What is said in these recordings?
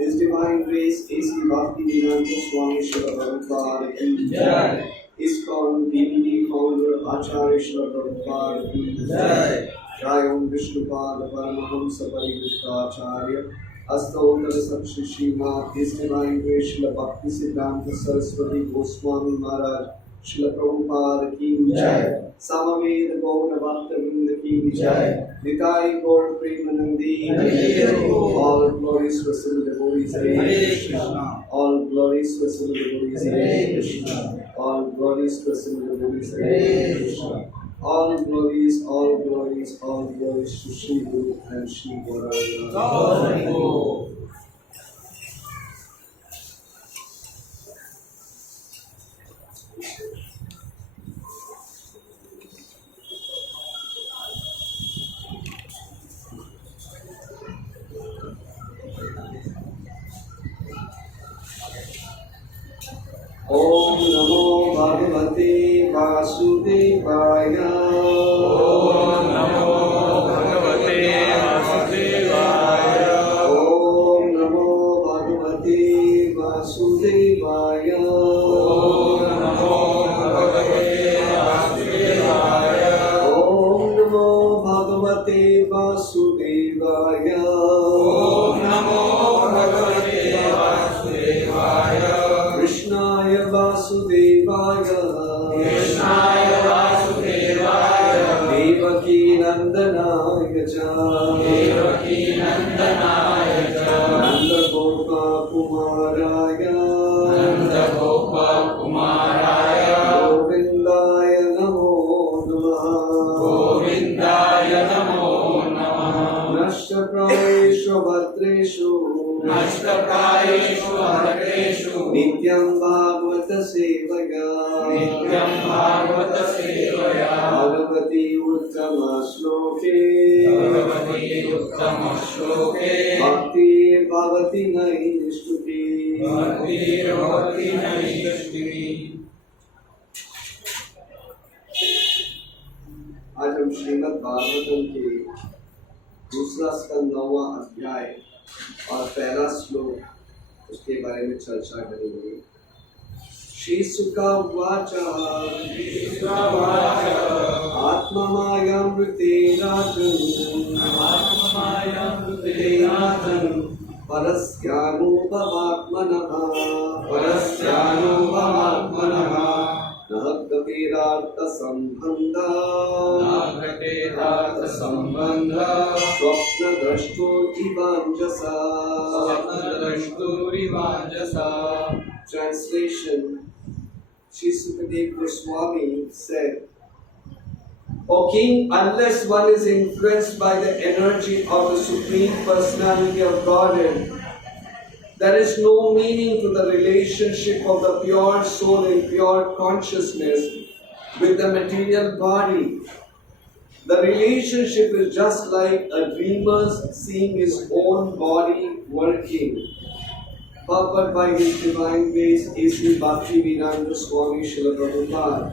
His Divine Grace A.C. Bhaktivedanta Swami Srila Prabhupada ki Jai. ISKCON DVD founder Acharya Srila Prabhupada ki Jai. Jai Om Vishnupad Paramahamsa Parivrittacharya Astaudara Sakshi Srimad His Divine Grace Srila Bhakti Siddhanta Saraswati Goswami Maharaj Srila Prabhupada ki Jai. Samaveda Gaura Bhakta Vrinda ki Jai. Nitai Gaur Premanandi. All glories to Sri devotees. Hare Krishna. All glories to Sri devotees. Hare Krishna. All glories to Sri devotees. Hare Krishna. All glories to Sri Guru and Sri Gauranga. Om Namo Bhagavate Vasudevaya. Om Namo Bhagavate Vasudevaya. Om Namo Bhagavate Vasudevaya. Om Namo Bhagavate Vasudevaya. Om Namo Bhagavate Vasudevaya. Om Namo Bhagavate Vasudevaya. Krishnaya Vasudevaya. कृष्णाय वासुदेवाय देवकी नंदनाय च नंदगोपकुमाराय गोविन्दाय नमो नमः नष्टप्रायेषु भद्रेषु नित्यं भागवत सेवया भगवती उत्तम श्लोके भक्तिर्भवति नैष्ठुकी। आज हम श्रीमद् भागवतम के दूसरा स्कंद 9वां अध्याय और पहला श्लोक उसके बारे में चर्चा करेंगे। श्री सुक उवाच आत्ममायामृतेनाथं परस्यानुभवात्मनः न गतेरार्थसम्बन्धः स्वप्नद्रष्टुरिवाञ्जसा। Translation: Sri Sukadeva Goswami said, O king, unless one is influenced by the energy of the Supreme Personality of Godhead, there is no meaning to the relationship of the pure soul in pure consciousness with the material body. The relationship is just like a dreamer seeing his own body working. Purport by His Divine Grace A.C. Bhaktivedanta Swami Srila Prabhupada.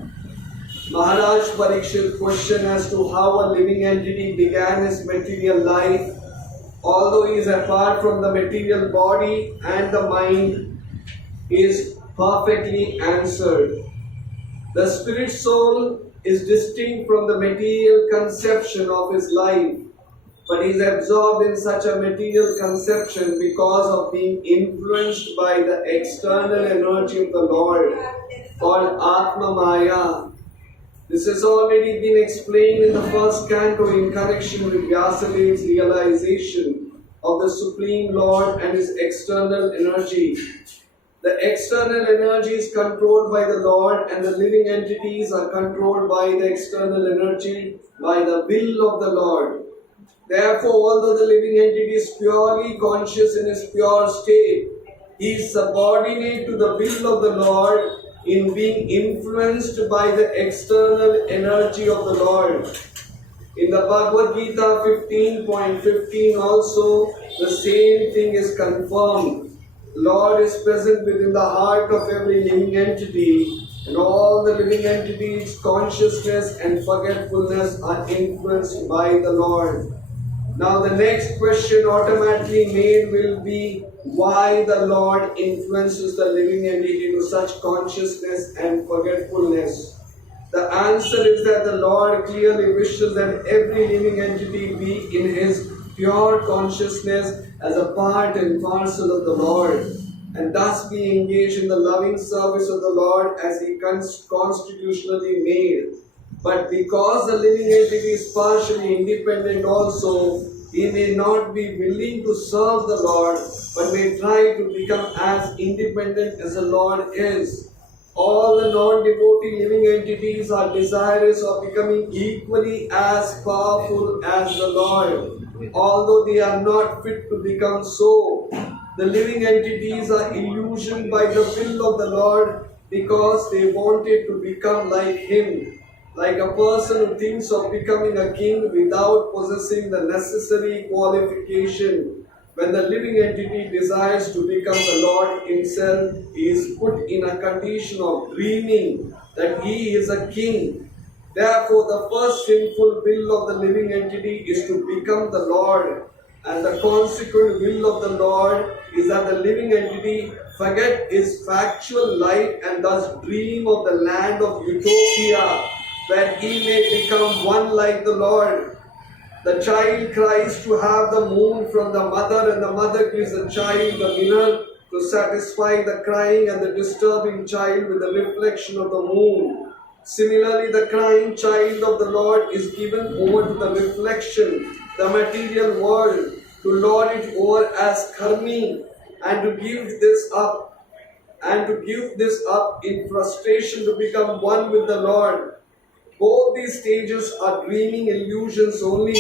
Maharaj Parikshit question as to how a living entity began his material life, although he is apart from the material body and the mind, is perfectly answered. The spirit soul is distinct from the material conception of his life, but he is absorbed in such a material conception because of being influenced by the external energy of the Lord, called Atma Maya. This has already been explained in the first canto in connection with Vyasadev's realization of the Supreme Lord and his external energy. The external energy is controlled by the Lord, and the living entities are controlled by the external energy by the will of the Lord. Therefore, although the living entity is purely conscious in his pure state, he is subordinate to the will of the Lord in being influenced by the external energy of the Lord. In the Bhagavad Gita 15.15 also, the same thing is confirmed. Lord is present within the heart of every living entity, and all the living entities' consciousness and forgetfulness are influenced by the Lord. Now the next question automatically made will be why the Lord influences the living entity to such consciousness and forgetfulness. The answer is that the Lord clearly wishes that every living entity be in his pure consciousness as a part and parcel of the Lord, and thus be engaged in the loving service of the Lord as he constitutionally made. But because the living entity is partially independent also, he may not be willing to serve the Lord, but may try to become as independent as the Lord is. All the non-devotee living entities are desirous of becoming equally as powerful as the Lord, although they are not fit to become so. The living entities are illusioned by the will of the Lord because they wanted to become like him. Like a person who thinks of becoming a king without possessing the necessary qualification. When the living entity desires to become the Lord himself, he is put in a condition of dreaming that he is a king. Therefore, the first sinful will of the living entity is to become the Lord, and the consequent will of the Lord is that the living entity forget his factual life and thus dream of the land of utopia, where he may become one like the Lord. The child cries to have the moon from the mother, and the mother gives the child the mirror to satisfy the crying and the disturbing child with the reflection of the moon. Similarly, the crying child of the Lord is given over to the reflection, the material world, to lord it over as karmi, and to give this up in frustration to become one with the Lord. Both these stages are dreaming illusions only.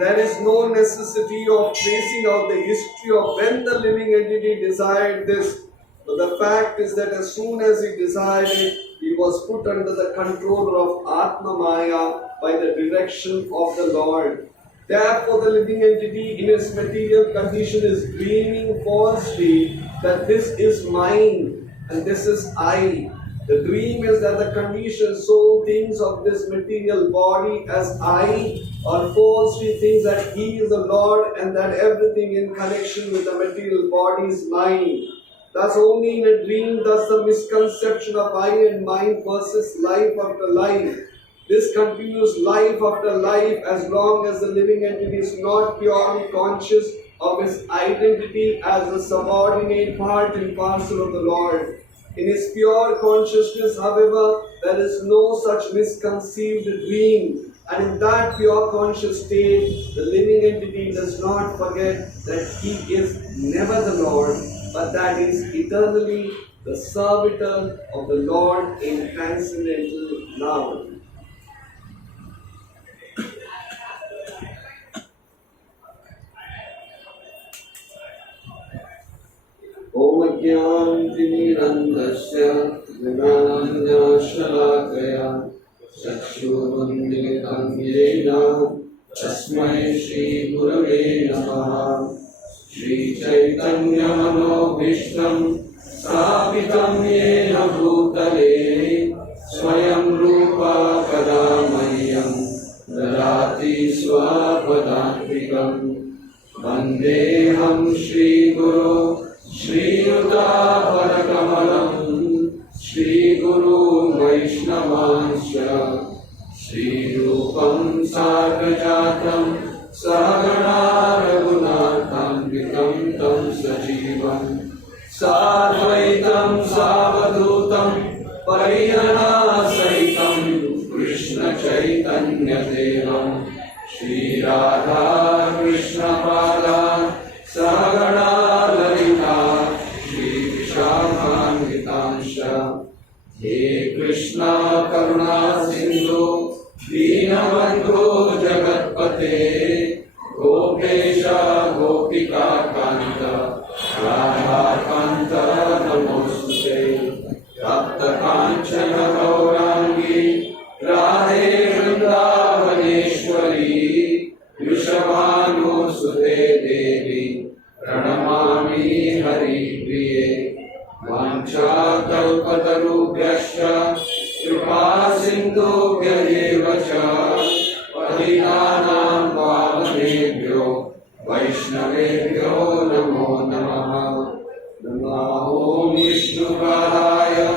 There is no necessity of tracing out the history of when the living entity desired this. But the fact is that as soon as he desired it, he was put under the control of Atma Maya by the direction of the Lord. Therefore, the living entity in its material condition is dreaming falsely that this is mine and this is I. The dream is that the conditioned soul thinks of this material body as I, or falsely thinks that he is the Lord and that everything in connection with the material body is mine. Thus, only in a dream does the misconception of I and mine persist life after life. This continues life after life as long as the living entity is not purely conscious of his identity as a subordinate part and parcel of the Lord. In his pure consciousness, however, there is no such misconceived dream. And in that pure conscious state, the living entity does not forget that he is never the Lord, but that is eternally the servitor of the Lord in transcendental love. Om Jnantimirandasya Gnananjana Chakshurunmilitam Yena Tasmai Shri Gurave Namaha. Shri Chaitanya Manobhishtam Sthapitam Yena Bhutale Swayam Rupa Kadamahyam Dadati Swapadantikam. Vandeham Shri Guru Shri Udaparakamalam Shri Guru Vaishnavansya Shri Rupam Sarvajatam Sahagana Raghunatham Vikam Tam Sajivam Sadvaitam Savadhutam Pariyana Saitam Krishna Chaitanya Devam Shri Radha Krishna Pada Sahagana Lalita Shri Vishakhanvitansha. He Krishna Karuna Sindhu Deenabandhu Jagatpate Gopesha Gopika Kanta Radha Kanta Namostute Tapta Kanchana Gaurangi Radhe Vrindavaneshwari Vrishabhanu Sute Devi Pranamami Hari Priye. Vancha kalpatarubhyascha kripa sindhubhya eva cha patitanam pavanebhyo vaishnavebhyo namo namaha. Namo Vishnupadaya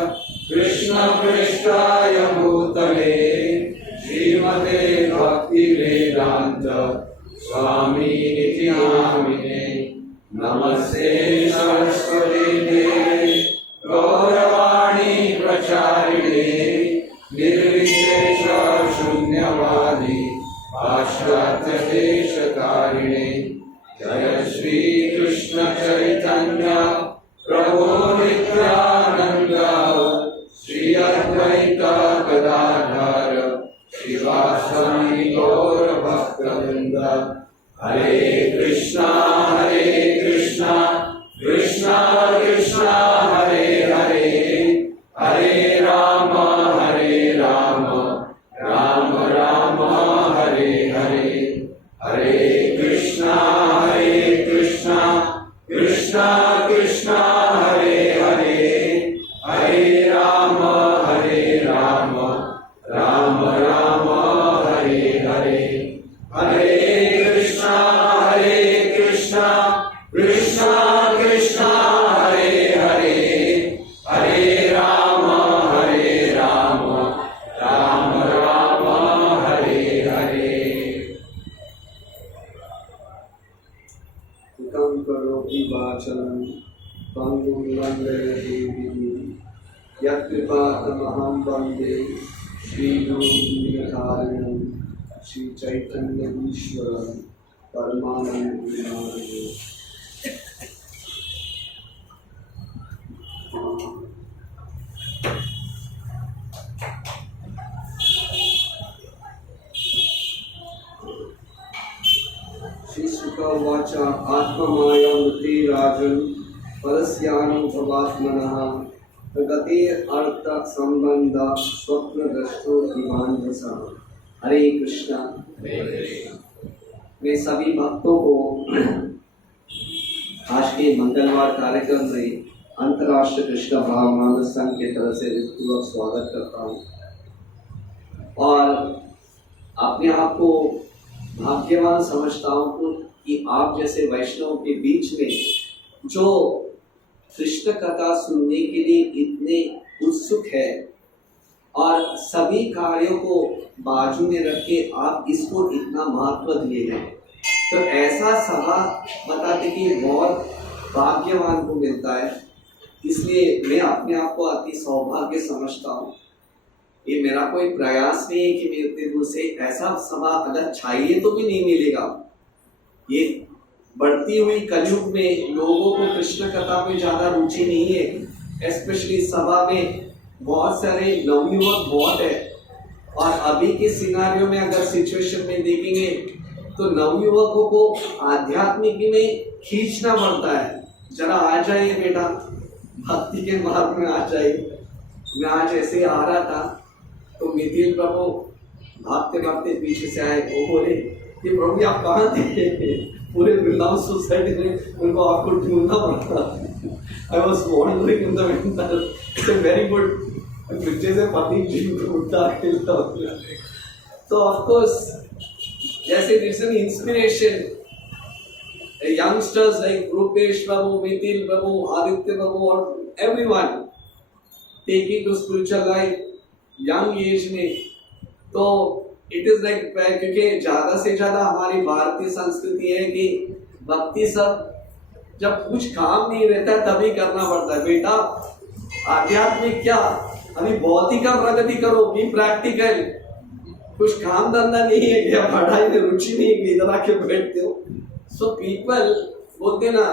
Krishna Prishtaya Bhutale Srimate Bhakti Vedanta Swami Niti Namine. Namaste Saraswati Devi Gauravani Pracharine Nirvishesha Shunyavadi Pashyatya Deshakarine. Jaya Shri Krishna Chaitanya Prabhu Nityananda Shri Advaita Gadadhara Shivasani Gaura Bhakta-vrinda. Hare Krishna Krishna Krishna Hare Hare Hare Rama Rama Rama Hare Hare. Hare Krishna Krishna Krishna Krishna Hare Hare Hare Rama Rama Rama Hare Hare. Hare Krishna Krishna Krishna Krishna Hare Hare Hare Rama Rama Rama Hare Hare. Tam karoti vachalam Bangum Vandayati Yat Kripatamaham Vande Shri गुरु निधारिणं श्री चैतन्य ईश्वर परमानंद विधारिणं। श्री शुक उवाच आत्ममाया मृते राजन् परस्यानुभवात्मनः गते अर्थ संबंध स्वप्न दृष्टो दिवांधसा। हरे कृष्णा। मैं सभी भक्तों को आज के मंगलवार कार्यक्रम में अंतर्राष्ट्रीय कृष्ण भावनामृत संघ की तरफ से हृदयपूर्वक स्वागत करता हूँ और अपने आप को भाग्यवान समझता हूँ कि आप जैसे वैष्णव के बीच में जो कृष्ण कथा सुनने के लिए इतने उत्सुक है और सभी कार्यों को बाजू में रख के आप इसको इतना महत्व दिए हैं। तो ऐसा सभा बताते कि बहुत भाग्यवान को मिलता है, इसलिए मैं अपने आप को अति सौभाग्य समझता हूँ। ये मेरा कोई प्रयास नहीं है कि मैं इतने दूर से ऐसा सभा अगर चाहिए तो भी नहीं मिलेगा। ये बढ़ती हुई कलयुग में लोगों को कृष्ण कथा में ज्यादा रुचि नहीं है, स्पेशली सभा में बहुत सारे नवयुवक बहुत है और अभी के सिनारियों में अगर सिचुएशन में देखेंगे तो नवयुवकों को आध्यात्मिक में खींचना पड़ता है। जरा आ जाइए बेटा, भक्ति के मार्ग में आ जाइए। मैं आज ऐसे आ रहा था तो मिथिल प्रभु भागते भागते पीछे से आए। वो बोले कि प्रभु आप कहाँ थे? पूरे वृंदावन सोसाइटी में उनको आपको ढूंढना पड़ता। I was wondering in the winter. It's a very good पीछे से पति जी ढूंढता खेलता। तो ऑफ कोर्स जैसे it's an inspiration, youngsters like Rupesh Prabhu, Mithil Prabhu, Aditya Prabhu और everyone taking to spiritual life young age में, तो इट इज लाइक क्योंकि ज्यादा से ज्यादा हमारी भारतीय संस्कृति है कि भक्ति सब जब कुछ काम नहीं रहता तभी करना पड़ता है। बेटा आध्यात्मिक क्या, अभी भौतिक का प्रगति करो, भी प्रैक्टिकल। कुछ काम धंधा नहीं है क्या, पढ़ाई में रुचि नहीं है, इधर आके बैठते हो। सो पीपल बोलते ना,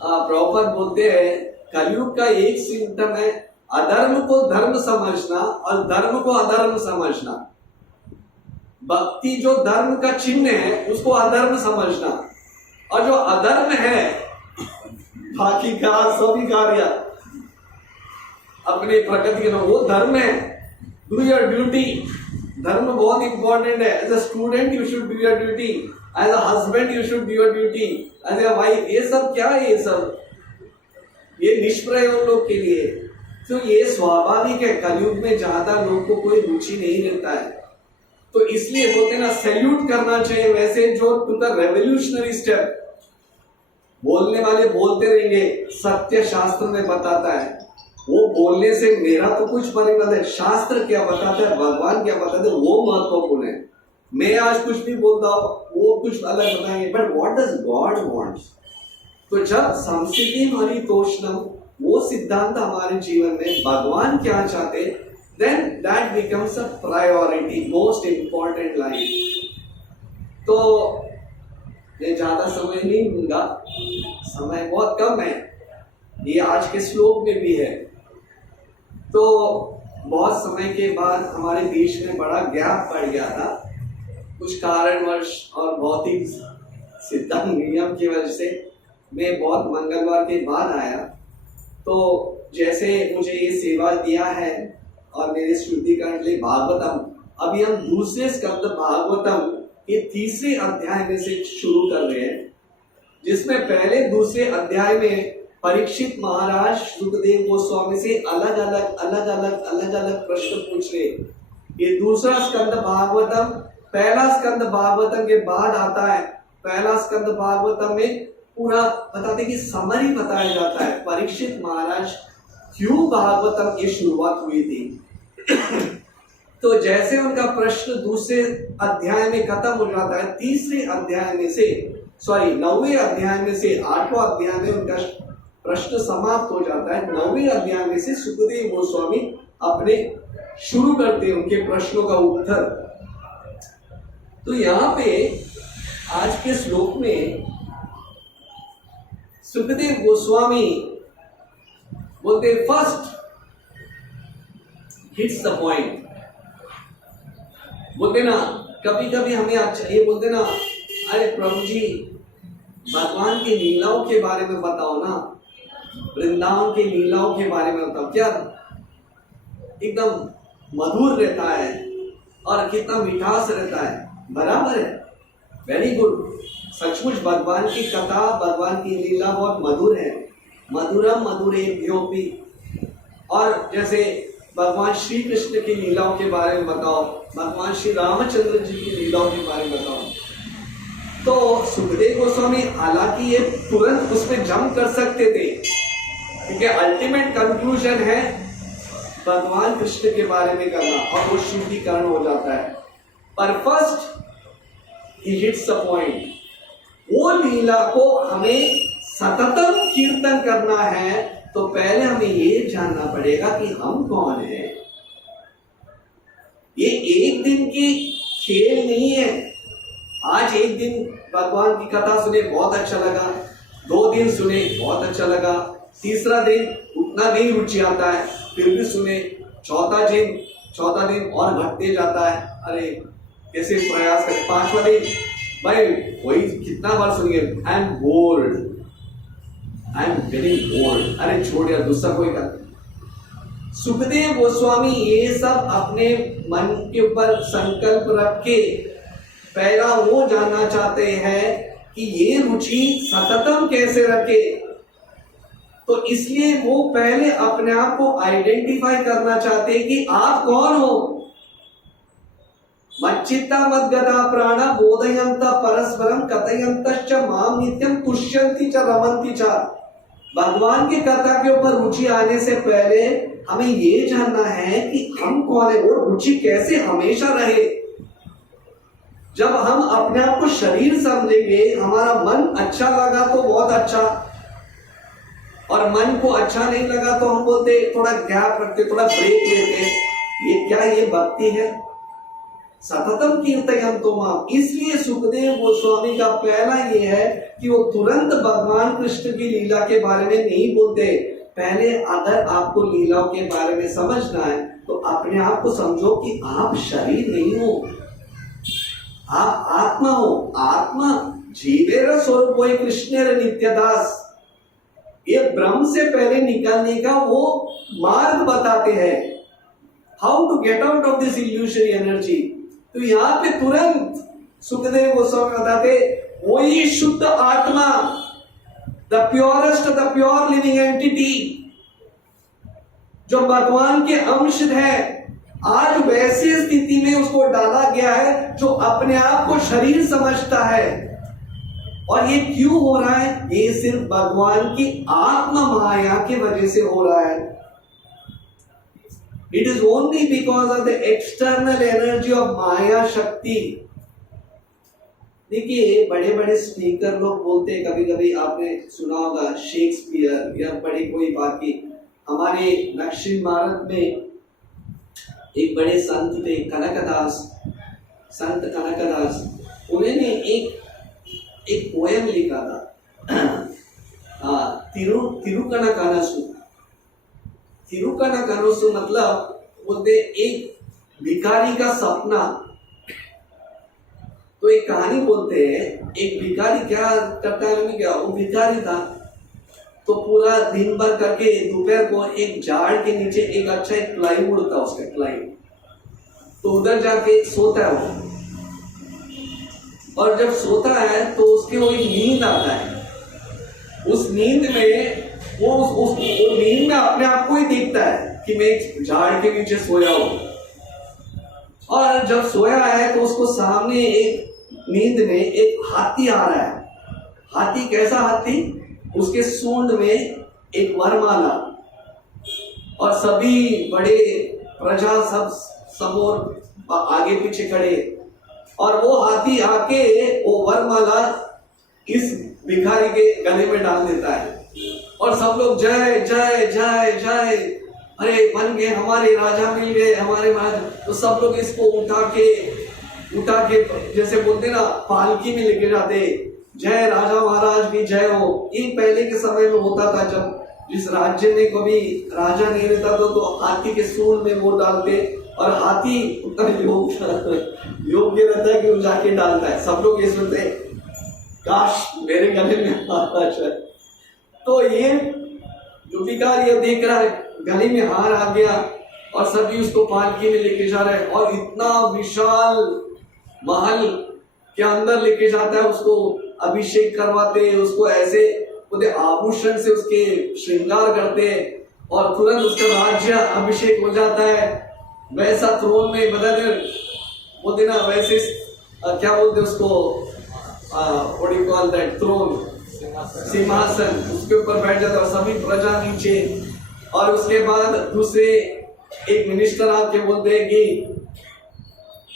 प्रभुपाद बोलते हैं कलयुग का एक सिम्टम है अधर्म को धर्म समझना और धर्म को अधर्म समझना। भक्ति जो धर्म का चिन्ह है उसको अधर्म समझना, और जो अधर्म है बाकी का सभी कार्य अपने प्रकृति के वो धर्म है। Do your duty. धर्म बहुत इंपॉर्टेंट है। As a student you should do your duty, as a husband you should do your duty, as a wife. ये सब क्या है? ये सब ये निष्प्रयोग लोग के लिए। तो ये स्वाभाविक है, कलयुग में ज्यादा लोग को कोई रुचि नहीं रहता है। तो इसलिए बोलते ना सैल्यूट करना चाहिए वैसे जो टू द रेवोल्यूशनरी स्टेप। बोलने वाले बोलते रहेंगे, सत्य शास्त्र में बताता है। वो बोलने से मेरा तो कुछ फर्क नहीं है, शास्त्र क्या बताता है, भगवान क्या बताते हैं, वो महत्वपूर्ण है। मैं आज कुछ भी बोलता हूँ, वो कुछ अलग बताएंगे, but what does God wants. तो जब संस्कृति हरितोषणम वो सिद्धांत हमारे जीवन में भगवान क्या चाहते, then that becomes a priority, most important life. तो ये ज्यादा समय नहीं दूंगा, समय बहुत कम है, ये आज के श्लोक में भी है। तो बहुत समय के बाद हमारे देश में बड़ा गैप पड़ गया था, कुछ कारणवश और भौतिक सिद्धांत नियम की वजह से मैं बहुत मंगलवार के बाद आया। तो जैसे मुझे ये सेवा दिया है और मेरे श्रुति कंठली भागवतम, अभी हम दूसरे स्कंद भागवतम के तीसरे अध्याय में से शुरू कर रहे हैं, जिसमें पहले दूसरे अध्याय में परीक्षित महाराज सुखदेव गोस्वामी से अलग अलग प्रश्न पूछ रहे। ये दूसरा स्कंद भागवतम पहला स्कंद भागवतम के बाद आता है। पहला स्कंद भागवतम में पूरा बताते कि समरी बताया जाता है परीक्षित महाराज क्यों भागवतम की शुरुआत हुई थी। तो जैसे उनका प्रश्न दूसरे अध्याय में खत्म हो जाता है, तीसरे अध्याय में से नौवें अध्याय में से आठवां अध्याय में उनका प्रश्न समाप्त हो जाता है। नौवें अध्याय में से सुखदेव गोस्वामी अपने शुरू करते हैं उनके प्रश्नों का उत्तर। तो यहां पे आज के श्लोक में सुखदेव गोस्वामी बोलते फर्स्ट हिट्स द पॉइंट। बोलते ना कभी कभी हमें अच्छा ये बोलते ना, अरे प्रभु जी भगवान की लीलाओं के बारे में बताओ ना, वृंदावन की लीलाओं के बारे में बताओ, क्या एकदम मधुर रहता है और कितना मिठास रहता है। बराबर है, वेरी गुड, सचमुच भगवान की कथा, भगवान की लीला बहुत मधुर है। मधुरम मधुरेभ्योऽपि। और जैसे भगवान श्री कृष्ण की लीलाओं के बारे में बताओ, भगवान श्री रामचंद्र जी की लीलाओं के बारे में बताओ। तो सुखदेव गोस्वामी हालांकि ये तुरंत उसमें जंप कर सकते थे, क्योंकि अल्टीमेट कंक्लूजन है भगवान कृष्ण के बारे में करना और वो शुद्धिकरण हो जाता है। पर first he hits the point. वो लीला को हमें सततम कीर्तन करना है तो पहले हमें ये जानना पड़ेगा कि हम कौन हैं। ये एक दिन की खेल नहीं है। आज एक दिन भगवान की कथा सुने बहुत अच्छा लगा, 2 दिन सुने बहुत अच्छा लगा, तीसरा दिन उतना नहीं रुचि आता है फिर भी सुने, चौथा दिन और घटते जाता है, अरे कैसे प्रयास करें, 5वां दिन भाई वही कितना बार सुनिए, I am board, I am getting bored, अरे छोड़ यार दूसरा कोई कर। सुखदेव गोस्वामी ये सब अपने मन के ऊपर संकल्प रख के पहला वो जानना चाहते हैं कि ये रुचि सततम कैसे रखे। तो इसलिए वो पहले अपने आप को आइडेंटिफाई करना चाहते हैं कि आप कौन हो। मच्चित्ता मद्गदा प्राण बोधयंत परस्परम कथयंतश्च माम नित्यम तुष्यन्ति च रमन्ति च। भगवान की कथा के ऊपर रुचि आने से पहले हमें ये जानना है कि हम कौन है और रुचि कैसे हमेशा रहे। जब हम अपने आप को शरीर समझेंगे, हमारा मन अच्छा लगा तो बहुत अच्छा, और मन को अच्छा नहीं लगा तो हम बोलते थोड़ा गैप रखते, थोड़ा ब्रेक लेते। ये क्या, ये भक्ति है? सततम कीर्तयन्तो माम। इसलिए सुखदेव गोस्वामी का पहला ये है कि वो तुरंत भगवान कृष्ण की लीला के बारे में नहीं बोलते। पहले अगर आपको लीलाओं के बारे में समझना है तो अपने आप को समझो कि आप शरीर नहीं हो, आप आत्मा हो। आत्मा जीवेर स्वरूप कृष्णेर नित्यदास। ये ब्रह्म से पहले निकलने का वो मार्ग बताते हैं, how to get out of this illusionary energy. तो यहाँ पे तुरंत सुखदेव गोस्वामी बताते वही शुद्ध आत्मा, the purest, the pure living entity, जो भगवान के अंश है, आज वैसी स्थिति में उसको डाला गया है जो अपने आप को शरीर समझता है। और ये क्यों हो रहा है? ये सिर्फ भगवान की आत्मा माया की वजह से हो रहा है। It is only because of the external energy of माया शक्ति। देखिए बड़े बड़े स्पीकर लोग बोलते हैं, कभी कभी आपने सुना होगा शेक्सपियर या बड़े कोई बाकी। हमारे दक्षिण भारत में एक बड़े संत थे कनकदास, संत कनकदास। उन्होंने एक पोएम लिखा था, तिरुकनकानसु। तिरुकनकानसु मतलब बोलते एक भिखारी का सपना। तो एक कहानी बोलते हैं, एक भिखारी क्या करता है, क्या वो भिखारी था तो पूरा दिन भर करके दोपहर को एक झाड़ के नीचे एक अच्छा एक प्लाईवुड था उसका प्लाई, तो उधर जाके सोता है वो। और जब सोता है तो उसके वो एक नींद आता है। उस नींद में वो नींद में अपने आप को ही देखता है कि मैं एक झाड़ के नीचे सोया हूं। और जब सोया है तो उसको सामने एक नींद में एक हाथी आ रहा है। हाथी कैसा हाथी? उसके सूंड में एक वरमाला और सभी बड़े प्रजा सब और आगे पीछे खड़े। और वो हाथी आके वो वरमाला इस भिखारी के गले में डाल देता है और सब लोग जय जय जय जय अरे बन गए, हमारे राजा मिल गए, हमारे महाराज। तो सब लोग इसको उठा के जैसे बोलते ना पालकी में लेके जाते, जय राजा महाराज की जय हो। ये पहले के समय में होता था, जब जिस राज्य में कभी राजा नहीं रहता तो हाथी के सूंड में वो डालते, और हाथी उतना योग्य रहता है कि वो जाके डालता है। सब लोग ये सोचते हैं काश मेरे गले में हार आ जाए। तो ये जो भिखारी ये देख रहा है गले में हार आ गया, और सभी उसको पालकी में लेके जा रहे हैं, और इतना विशाल महल के अंदर लेके जाता है, उसको अभिषेक करवाते, उसको ऐसे पूरे आभूषण से उसके श्रृंगार करते हैं, और तुरंत उसका राज्य अभिषेक हो जाता है। वैसा थ्रोन में बदल बोलते ना, वैसे क्या बोलते उसको, what do you call that throne, सिंहासन, उसके ऊपर बैठ जाता है, सभी प्रजा नीचे। और उसके बाद दूसरे एक मिनिस्टर आके बोलते हैं कि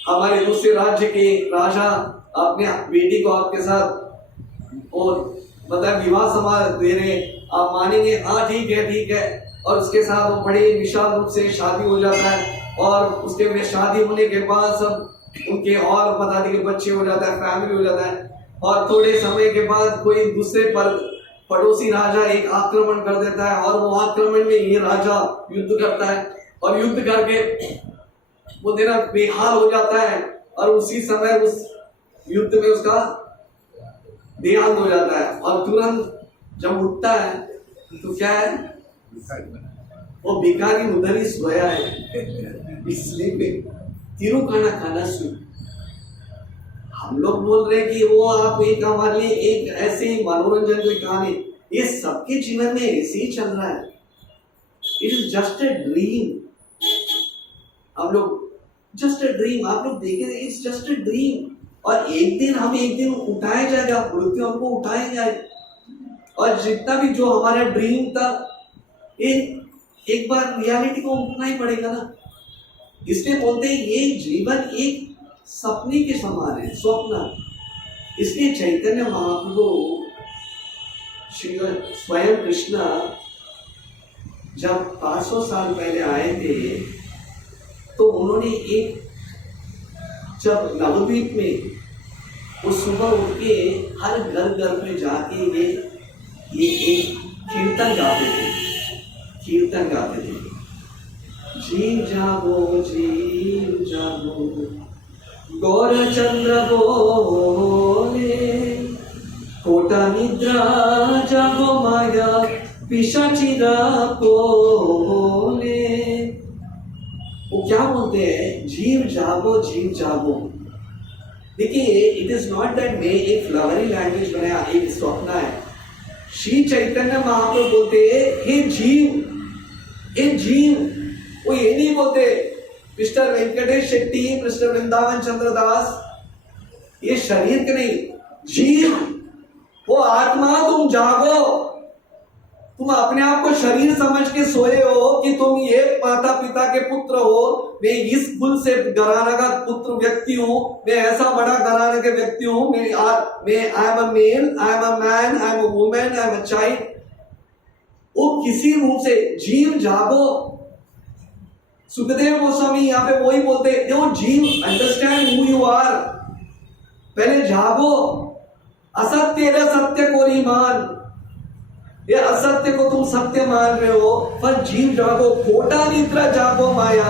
हमारे दूसरे राज्य के राजा अपने बेटी को आपके साथ और मतलब विवाह समारोह दे रहे, आप मानेंगे? हाँ ठीक है। और उसके साथ वो बड़े विशाल रूप से शादी हो जाता है, और उसके में शादी होने के बाद सब उनके और बताते के बच्चे हो जाता है, फैमिली हो जाता है। और थोड़े समय के बाद कोई दूसरे पर पड़ोसी राजा एक आक्रमण कर देता है, और वो आक्रमण में ये राजा युद्ध करता है, और युद्ध करके वो देना बेहाल हो जाता है, और उसी समय उस युद्ध में उसका देहांत हो जाता है। और तुरंत जब उठता है तो क्या है, वो भिखारी उधर ही सोया है, इसलिए तिरुकाना खाना सुन। हम लोग बोल रहे कि वो आप एक हमारे लिए एक ऐसे ही मनोरंजन की कहानी, ये सबके जीवन में ऐसे ही चल रहा है। It is just a dream. हम लोग जस्ट ए ड्रीम, आप लोग देखें, इट्स जस्ट ए ड्रीम। और एक दिन उठाया जाएगा, मृत्यु हमको उठाएगा, और जितना भी जो हमारा ड्रीम था एक बार रियलिटी को उठना ही पड़ेगा ना। इसलिए बोलते हैं ये जीवन एक सपने के समान है, स्वप्न। इसलिए चैतन्य महाप्रभु श्री स्वयं कृष्ण जब 500 साल पहले आए थे, तो उन्होंने एक जब नवद्वीप में वो सुबह उठ के हर घर में जाके ये एक कीर्तन गाते थे। जीव जागो गौर चंद्र बोले, कोटा निद्रा जागो माया पिशाचिरा बोले। वो क्या बोलते हैं, जीव जागो। देखिए, इट इज नॉट दैट मैं एक फ्लावरी लैंग्वेज बनाया, एक स्वप्न है। श्री चैतन्य महाप्रभु बोलते हे जीव, वो ये नहीं बोलते मिस्टर वेंकटेश शेट्टी, मिस्टर वृंदावन चंद्र दास, ये शरीर के नहीं, जीव, वो आत्मा, तुम जागो। तुम अपने आप को शरीर समझ के सोए हो कि तुम ये माता पिता के पुत्र हो, मैं इस कुल से घराना का पुत्र व्यक्ति हूं, मैं ऐसा बड़ा घराने के व्यक्ति हूं, मैं I am a male, I am a man, I am a woman, I am a child. वो किसी रूप से जीव जागो। सुखदेव गोस्वामी यहाँ पे वही बोलते हैं, देखो जीव, अंडरस्टैंड हु यू आर, पहले जागो। असत्य सत्य को नहीं मान, ये असत्य को तुम सत्य मान रहे हो, पर जीव जागो। खोटा निद्रा जागो माया,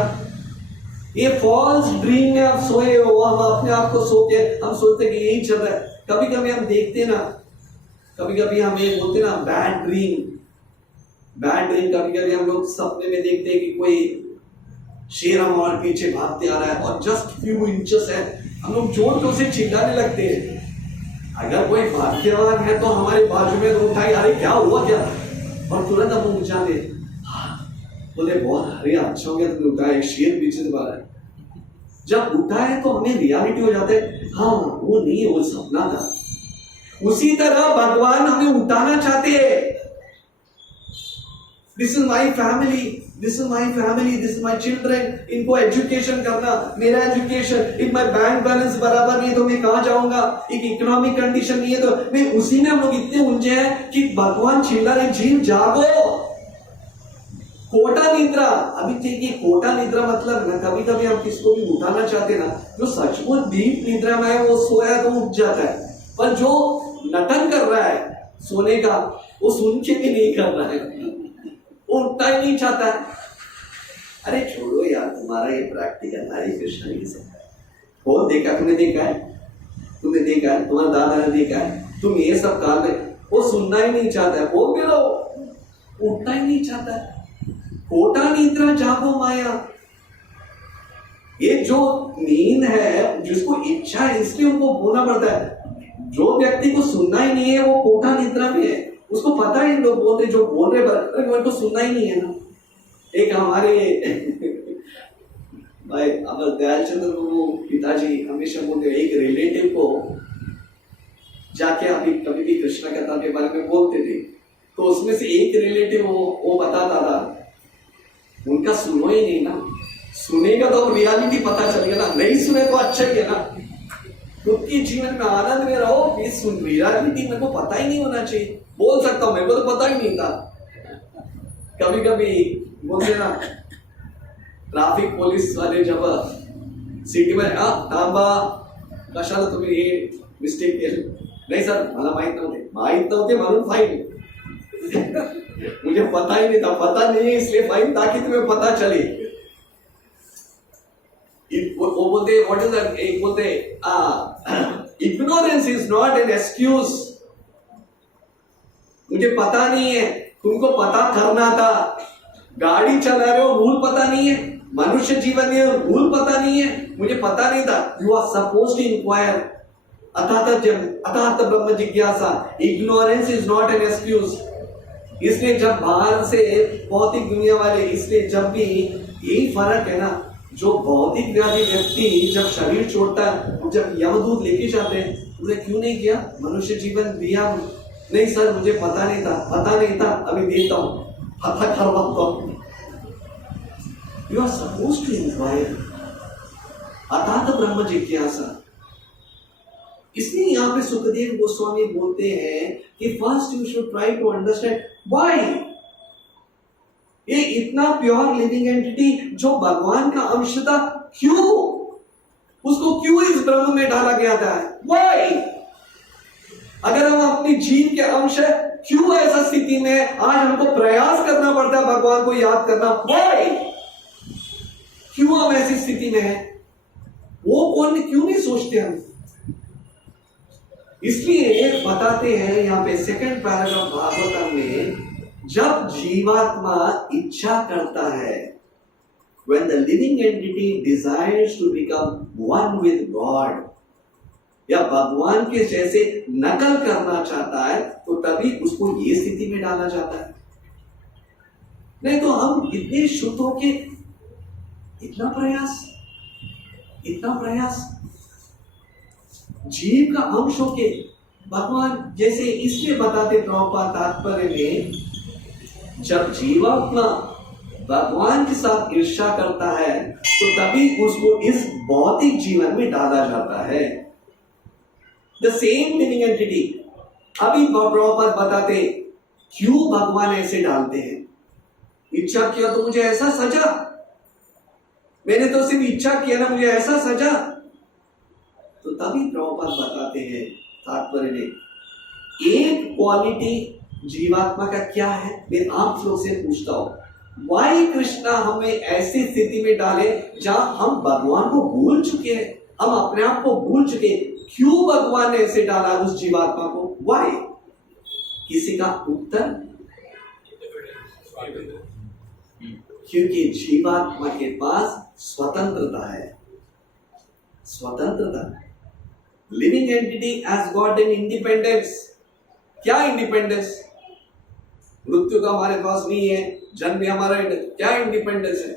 ये फॉल्स ड्रीम में आप सोए हो। हम अपने आप को सो के हम सोचते कि यही चल रहा है। कभी कभी हम देखते ना, कभी हम ये बोलते ना बैड ड्रीम। कभी कभी हम लोग सपने में देखते हैं कि कोई शेर हमारे पीछे भागते आ रहा है, और जस्ट फ्यू इंचेस है, हम लोग जोर तो से चिल्लाने लगते हैं। अगर कोई भाग्यवान है तो हमारे बाजू में तो उठाई, अरे क्या हुआ क्या, और तुरंत हम उठा ले, बोले बहुत अरे अच्छा हो गया तुमने उठाया, एक शेर पीछे से बाहर है। जब उठा है तो हमें रियलिटी हो जाता है, हाँ वो नहीं, वो सपना था। उसी तरह भगवान हमें उठाना चाहते हैं। This is my family, this is my children, इनको एजुकेशन करना, मेरा एजुकेशन, इन माई बैंक बैलेंस बराबर नहीं तो मैं कहां जाऊंगा, एक इकोनॉमिक कंडीशन नहीं है तो मैं, उसी में हम लोग इतने उलझे हैं कि भगवान चिल्ला रहे, जीव जागो। कोटा निद्रा, अभी देखिए कोटा निद्रा मतलब ना, कभी कभी हम किसको भी उठाना चाहते ना, जो सचमुच डीप निद्रा में है वो सोया तो उठ जाता है, पर जो नटन कर रहा है सोने का वो सुन के भी नहीं कर रहा है, वो उठना ही नहीं चाहता है। अरे छोड़ो यार, तुम्हारा ये प्रैक्टिकल हरे कृष्ण ये सब बहुत देखा, तुमने देखा है, तुमने देखा है, तुम्हारा दादा ने देखा है, तुम ये सब काम में, वो सुनना ही नहीं चाहता है, बोल भी रहो, उठना ही नहीं चाहता है। कोटा निद्रा जागो माया, ये जो नींद है जिसको इच्छा है इसलिए उनको बोलना पड़ता है। जो व्यक्ति को सुनना ही नहीं है वो कोटा निद्रा में है, उसको पता है लोग बोल रहे, जो बोल रहे पर तो सुनना ही नहीं है ना। एक हमारे भाई अमर दयाल चंद्र गुरु पिताजी हमेशा बोलते, एक रिलेटिव को जाके अभी कभी भी कृष्ण कथा के बारे में बोलते थे, तो उसमें से एक रिलेटिव वो बताता था, उनका सुनो ही नहीं ना, सुनेगा तो रियलिटी पता चलेगा ना, नहीं सुने तो अच्छा ही है ना। खुद के जीवन में आनंद में रहो, ये सुन रियलिटी मेरे को पता ही नहीं होना चाहिए, बोल सकता हूं मेरे को तो पता ही नहीं था। कभी कभी बोलते ना ट्रैफिक पुलिस वाले जब सिटी में थांबा कशाला तुम्ही हे मिस्टेक केली, नहीं सर मला माहित नव्हते म्हणून फाईन मुझे पता ही नहीं था, पता नहीं है इसलिए फाइन, ताकि तुम्हें पता चले। वो बोलते व्हाट इज दैट, एक बोलते ignorance is not an excuse, मुझे पता नहीं है, तुमको पता करना था। गाड़ी चला रहे हो रूल पता नहीं है, मनुष्य जीवन में रूल पता नहीं है, मुझे पता नहीं था। You are suppose to inquire, अतः ब्रह्म जिज्ञासा, ignorance is not an excuse. इसलिए जब बाहर से भौतिक दुनिया वाले, इसलिए जब भी यही फर्क है ना, जो भौतिक व्याधि व्यक्ति जब शरीर छोड़ता है, जब यमदूत लेके जाते हैं, उन्हें क्यों नहीं किया मनुष्य जीवन दिया, नहीं सर मुझे पता नहीं था, अभी देता हूं, पता करवाता हूं। You are suppose to inquire, अर्थात ब्रह्म जिज्ञासा। इसलिए यहाँ पे सुखदेव गोस्वामी बोलते हैं कि first you should try to understand why ये इतना प्योर लिविंग एंटिटी जो भगवान का अंश था, क्यों उसको क्यों इस ब्रह्म में डाला गया था, व्हाई। अगर हम अपनी जीव के अंश है, क्यों ऐसा स्थिति में आज हमको प्रयास करना पड़ता है भगवान को याद करना, व्हाई, क्यों हम ऐसी स्थिति में हैं, वो कौन क्यों नहीं सोचते हम। इसलिए बताते हैं यहाँ पे सेकंड पैराग्राफ भागवतम में, जब जीवात्मा इच्छा करता है, when the living entity desires to become one with God, या भगवान के जैसे नकल करना चाहता है, तो तभी उसको ये स्थिति में डाला जाता है। नहीं तो हम इतने शुद्ध होके इतना प्रयास जीव का अंश होके भगवान जैसे, इसलिए बताते प्रभुपाद तात्पर्य में, जब जीवात्मा भगवान के साथ ईर्ष्या करता है तो तभी उसको इस भौतिक जीवन में डाला जाता है। द सेम लिविंग एंटिटी, अभी प्रभुपाद बताते क्यों भगवान ऐसे डालते हैं। इच्छा किया तो मुझे ऐसा सजा, मैंने तो सिर्फ इच्छा किया ना, मुझे ऐसा सजा। तो तभी प्रभुपाद बताते हैं तात्पर्य में, एक क्वालिटी जीवात्मा का क्या है, मैं आप लोग से पूछता हूं, वाई कृष्णा हमें ऐसी स्थिति में डाले जहां हम भगवान को भूल चुके हैं, हम अपने आप को भूल चुके, क्यों भगवान ने ऐसे डाला उस जीवात्मा को, वाई। किसी का उत्तर, क्योंकि जीवात्मा के पास स्वतंत्रता है। Living entity has got an independence. क्या इंडिपेंडेंस? मृत्यु का हमारे पास नहीं है, जन्म भी हमारा, क्या इंडिपेंडेंस है?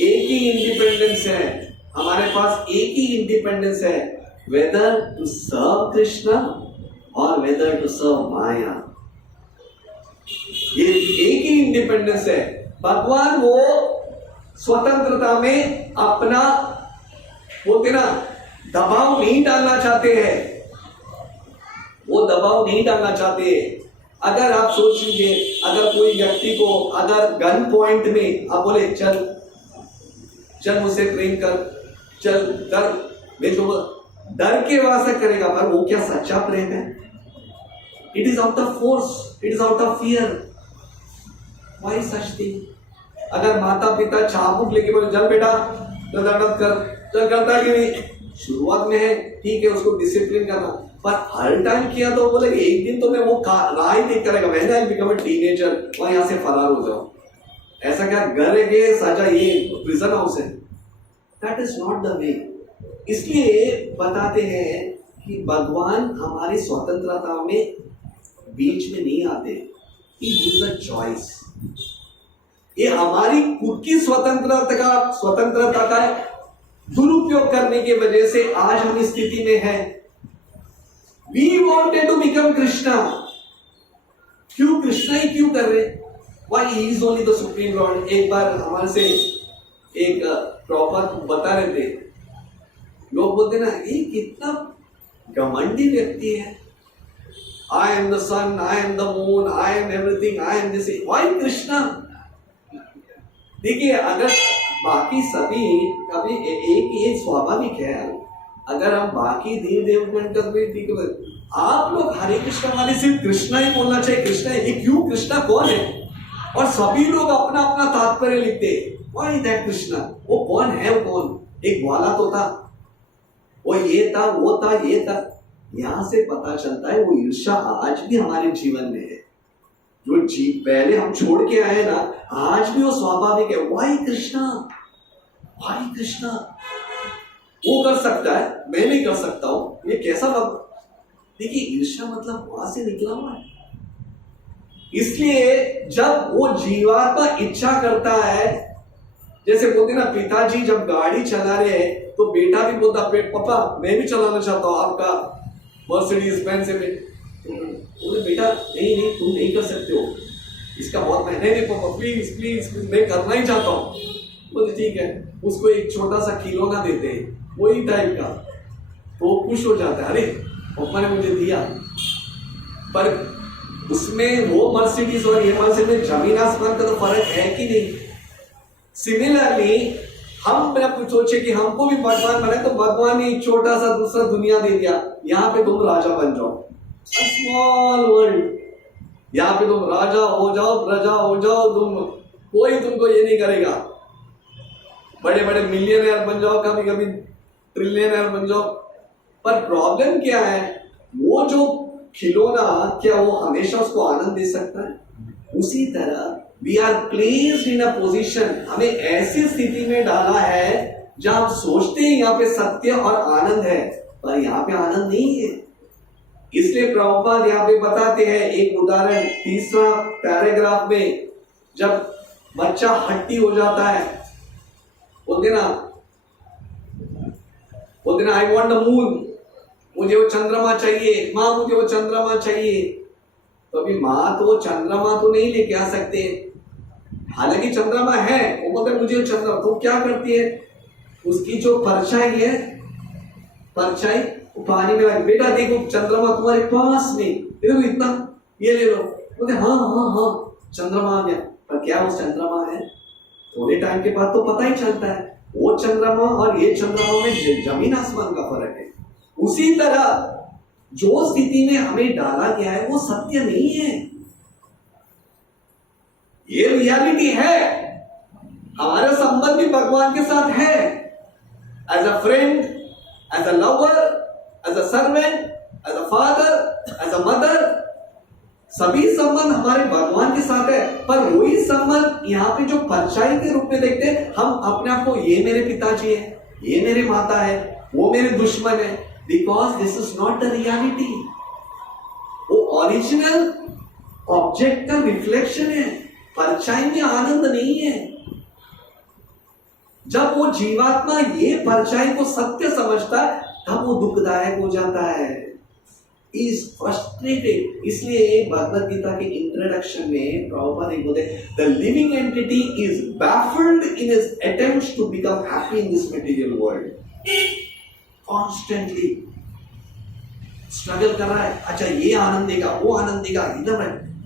एक ही इंडिपेंडेंस है हमारे पास, एक ही इंडिपेंडेंस है, वेदर टू सर्व कृष्ण और वेदर टू सर्व माया। ये एक ही इंडिपेंडेंस है। भगवान वो स्वतंत्रता में अपना बोलते ना दबाव नहीं डालना चाहते हैं, वो दबाव नहीं डालना चाहते। अगर आप सोच लीजिए, अगर कोई व्यक्ति को अगर गन पॉइंट में आप बोले चल चल मुझसे प्रेम कर, चल डर, वे तो डर के वास्ते करेगा, पर वो क्या सच्चा प्रेम है? It is out of force, it is out of fear. Why such thing? अगर माता पिता चाबुक लेके बोले चल बेटा तो दंडवत कर, चल करता कि नहीं, शुरुआत में है ठीक है, उसको डिसिप्लिन करना, पर हर टाइम किया तो बोले एक दिन तो मैं वो राह ही नहीं करेगा, when I become a teenager और यहाँ से फरार हो जाओ। ऐसा क्या घर है कि सजा ये प्रिजन हाउस है? That is not the way. इसलिए बताते हैं कि भगवान हमारी स्वतंत्रता में बीच में नहीं आते, ही गिव्स अ चॉइस। ये हमारी खुद की स्वतंत्रता का दुरुपयोग करने की वजह से आज हम इस स्थिति में हैं। We wanted to become Krishna। क्यों कृष्णा ही क्यों कर रहे? Why he is only the supreme lord? एक बार हमारे से एक प्रॉपर बता रहे थे, लोग बोलते ना ये कितना घमंडी व्यक्ति है, I am the sun, I am the moon, I am everything, I am this। Why Krishna? देखिए अगर बाकी सभी कभी एक ये स्वाभाविक है, अगर हम बाकी देव देवगण भी ठीक है, आप लोग हरे कृष्णा वाले सिर्फ कृष्णा ही बोलना चाहिए, कृष्णा ये क्यों, कृष्णा कौन है? और सभी लोग अपना अपना तात्पर्य लिखते, व्हाई दैट कृष्णा? वो कौन है? वो कौन? एक ग्वाला तो था, वो ये था, वो था, ये था। यहां से पता चलता है वो ईर्ष्या आज भी हमारे जीवन में है, जो पहले हम छोड़ के आए ना, आज भी वो स्वाभाविक है। व्हाई कृष्णा? व्हाई कृष्णा? वो कर सकता है, मैं नहीं कर सकता हूं, ये कैसा बात? देखिए ईर्ष्या मतलब वहां से निकला हुआ है। इसलिए जब वो जीवात्मा इच्छा करता है, जैसे बोलते ना पिताजी जब गाड़ी चला रहे हैं तो बेटा भी बोलता पापा मैं भी चलाना चाहता हूं आपका मर्सिडीज बेंज से। बोले बेटा नहीं नहीं तुम नहीं कर सकते हो, इसका बहुत महंगा है, पापा प्लीज प्लीज मैं करना ही चाहता हूँ। बोले ठीक है, उसको एक छोटा सा खिलौना देते हैं वही टाइप का, तो खुश हो जाता है, अरे पापा ने मुझे दिया। पर उसमें वो मर्सिडीज और ये मर्सिडीज जमीन आसमान का तो फर्क है कि नहीं? सिमिलरली हम आपको सोचे कि हमको भी भगवान बनाए, तो भगवान ने एक छोटा सा दूसरा दुनिया दे दिया, यहाँ पे तुम राजा बन जाओ, स्मॉल वर्ल्ड, यहाँ पे तुम राजा हो जाओ, प्रजा हो जाओ, तुम कोई तुमको ये नहीं करेगा, बड़े बड़े मिलियनर बन जाओ, कभी कभी ट्रिलियनर बन जाओ। पर प्रॉब्लम क्या है, वो जो खिलौना क्या वो हमेशा उसको आनंद दे सकता है? उसी तरह we are placed in a position, हमें ऐसी स्थिति में डाला है जहां हम सोचते हैं यहाँ पे सत्य और आनंद है, पर यहाँ पे आनंद नहीं है। इसलिए प्रभुपाद यहाँ पे बताते हैं एक उदाहरण, तीसरा पैराग्राफ में, जब बच्चा हट्टी हो जाता है, बोलते ना आई वॉन्ट द मून, मुझे वो चंद्रमा चाहिए, माँ मुझे वो चंद्रमा चाहिए। तो अभी माँ तो वो चंद्रमा तो नहीं लेके आ सकते, हालांकि चंद्रमा है, वो बोलते मुझे चंद्रमा, तो क्या करती है, उसकी जो परछाई है, परछाई पानी में लगे, बेटा देखो चंद्रमा तुम्हारे पास में, देखो इतना ये ले लो, बोलते हाँ हाँ हाँ चंद्रमा आ गया। पर क्या वो चंद्रमा है? थोड़े टाइम के बाद तो पता ही चलता है वो चंद्रमा और ये चंद्रमा में जमीन आसमान का फर्क है। उसी तरह जो स्थिति में हमें डाला गया है वो सत्य नहीं है, ये रियलिटी है। हमारा संबंध भी भगवान के साथ है, as a friend, as a lover, as a servant, as a father, as a mother, सभी संबंध हमारे भगवान के साथ है। पर वही संबंध यहाँ पे जो परछाई के रूप में देखते हैं, हम अपने आप को ये मेरे पिताजी है, ये मेरे माता है, वो मेरे दुश्मन है, because this is not the reality. वो ओरिजिनल ऑब्जेक्ट का रिफ्लेक्शन है, परछाई में आनंद नहीं है। जब वो जीवात्मा ये परछाई को सत्य समझता है तब वो दुखदायक हो जाता है, इज फ्रस्ट्रेटेड। इसलिए भगवद गीता के इंट्रोडक्शन में प्रभुपाद बोलते the living entity is baffled in his attempts to become happy in this material world. Constantly struggle कर रहा है, अच्छा ये आनंद देगा, वो आनंद देगा, इधर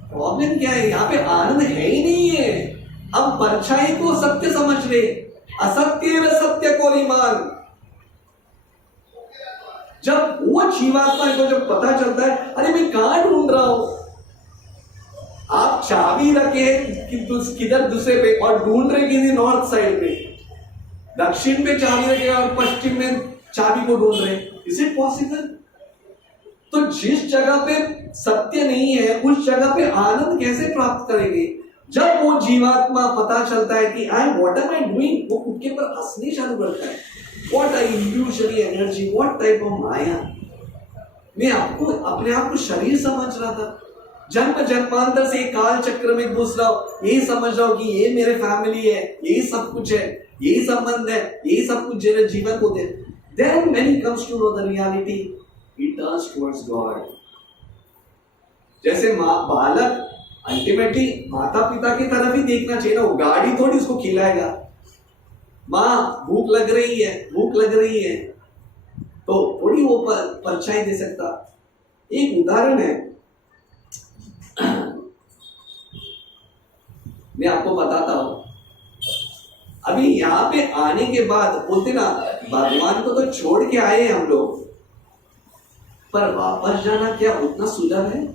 प्रॉब्लम क्या है, यहाँ पे आनंद है ही नहीं है। हम परछाई को सत्य समझ रहे, असत्य व सत्य को नहीं मान। जब वो जीवात्मा को जब पता चलता है, अरे मैं कहां ढूंढ रहा हूं, आप चाबी रखे किधर दूसरे पे और ढूंढ रहे किसी नॉर्थ साइड पे, दक्षिण पे चाबी रखे और पश्चिम में चाबी को ढूंढ रहे, इज इट पॉसिबल? तो जिस जगह पे सत्य नहीं है उस जगह पे आनंद कैसे प्राप्त करेंगे? जब वो जीवात्मा पता चलता है कि I what am I doing, वो खुद के ऊपर हंसने चालू करता है। What I illusory energy, what type of maya. मैं आपको अपने आप को शरीर समझ रहा था, जन्म जन्मांतर से काल चक्र में घुस रहा हूं, यही समझ रहा हूं कि ये मेरे फैमिली है, यही सब कुछ है, यही संबंध है, यही सब कुछ मेरे जीवन को दे। Then when he comes to know the reality, he turns towards God. जैसे बालक अल्टीमेटली माता पिता की तरफ ही देखना चाहिए ना, वो गाड़ी थोड़ी उसको खिलाएगा। माँ भूख लग रही है तो थोड़ी वो परछाई दे सकता। एक उदाहरण है, मैं आपको बताता हूं। अभी यहाँ पे आने के बाद बोलते ना, भगवान को तो छोड़ के आए हम लोग, पर वापस जाना क्या उतना सुलभ है?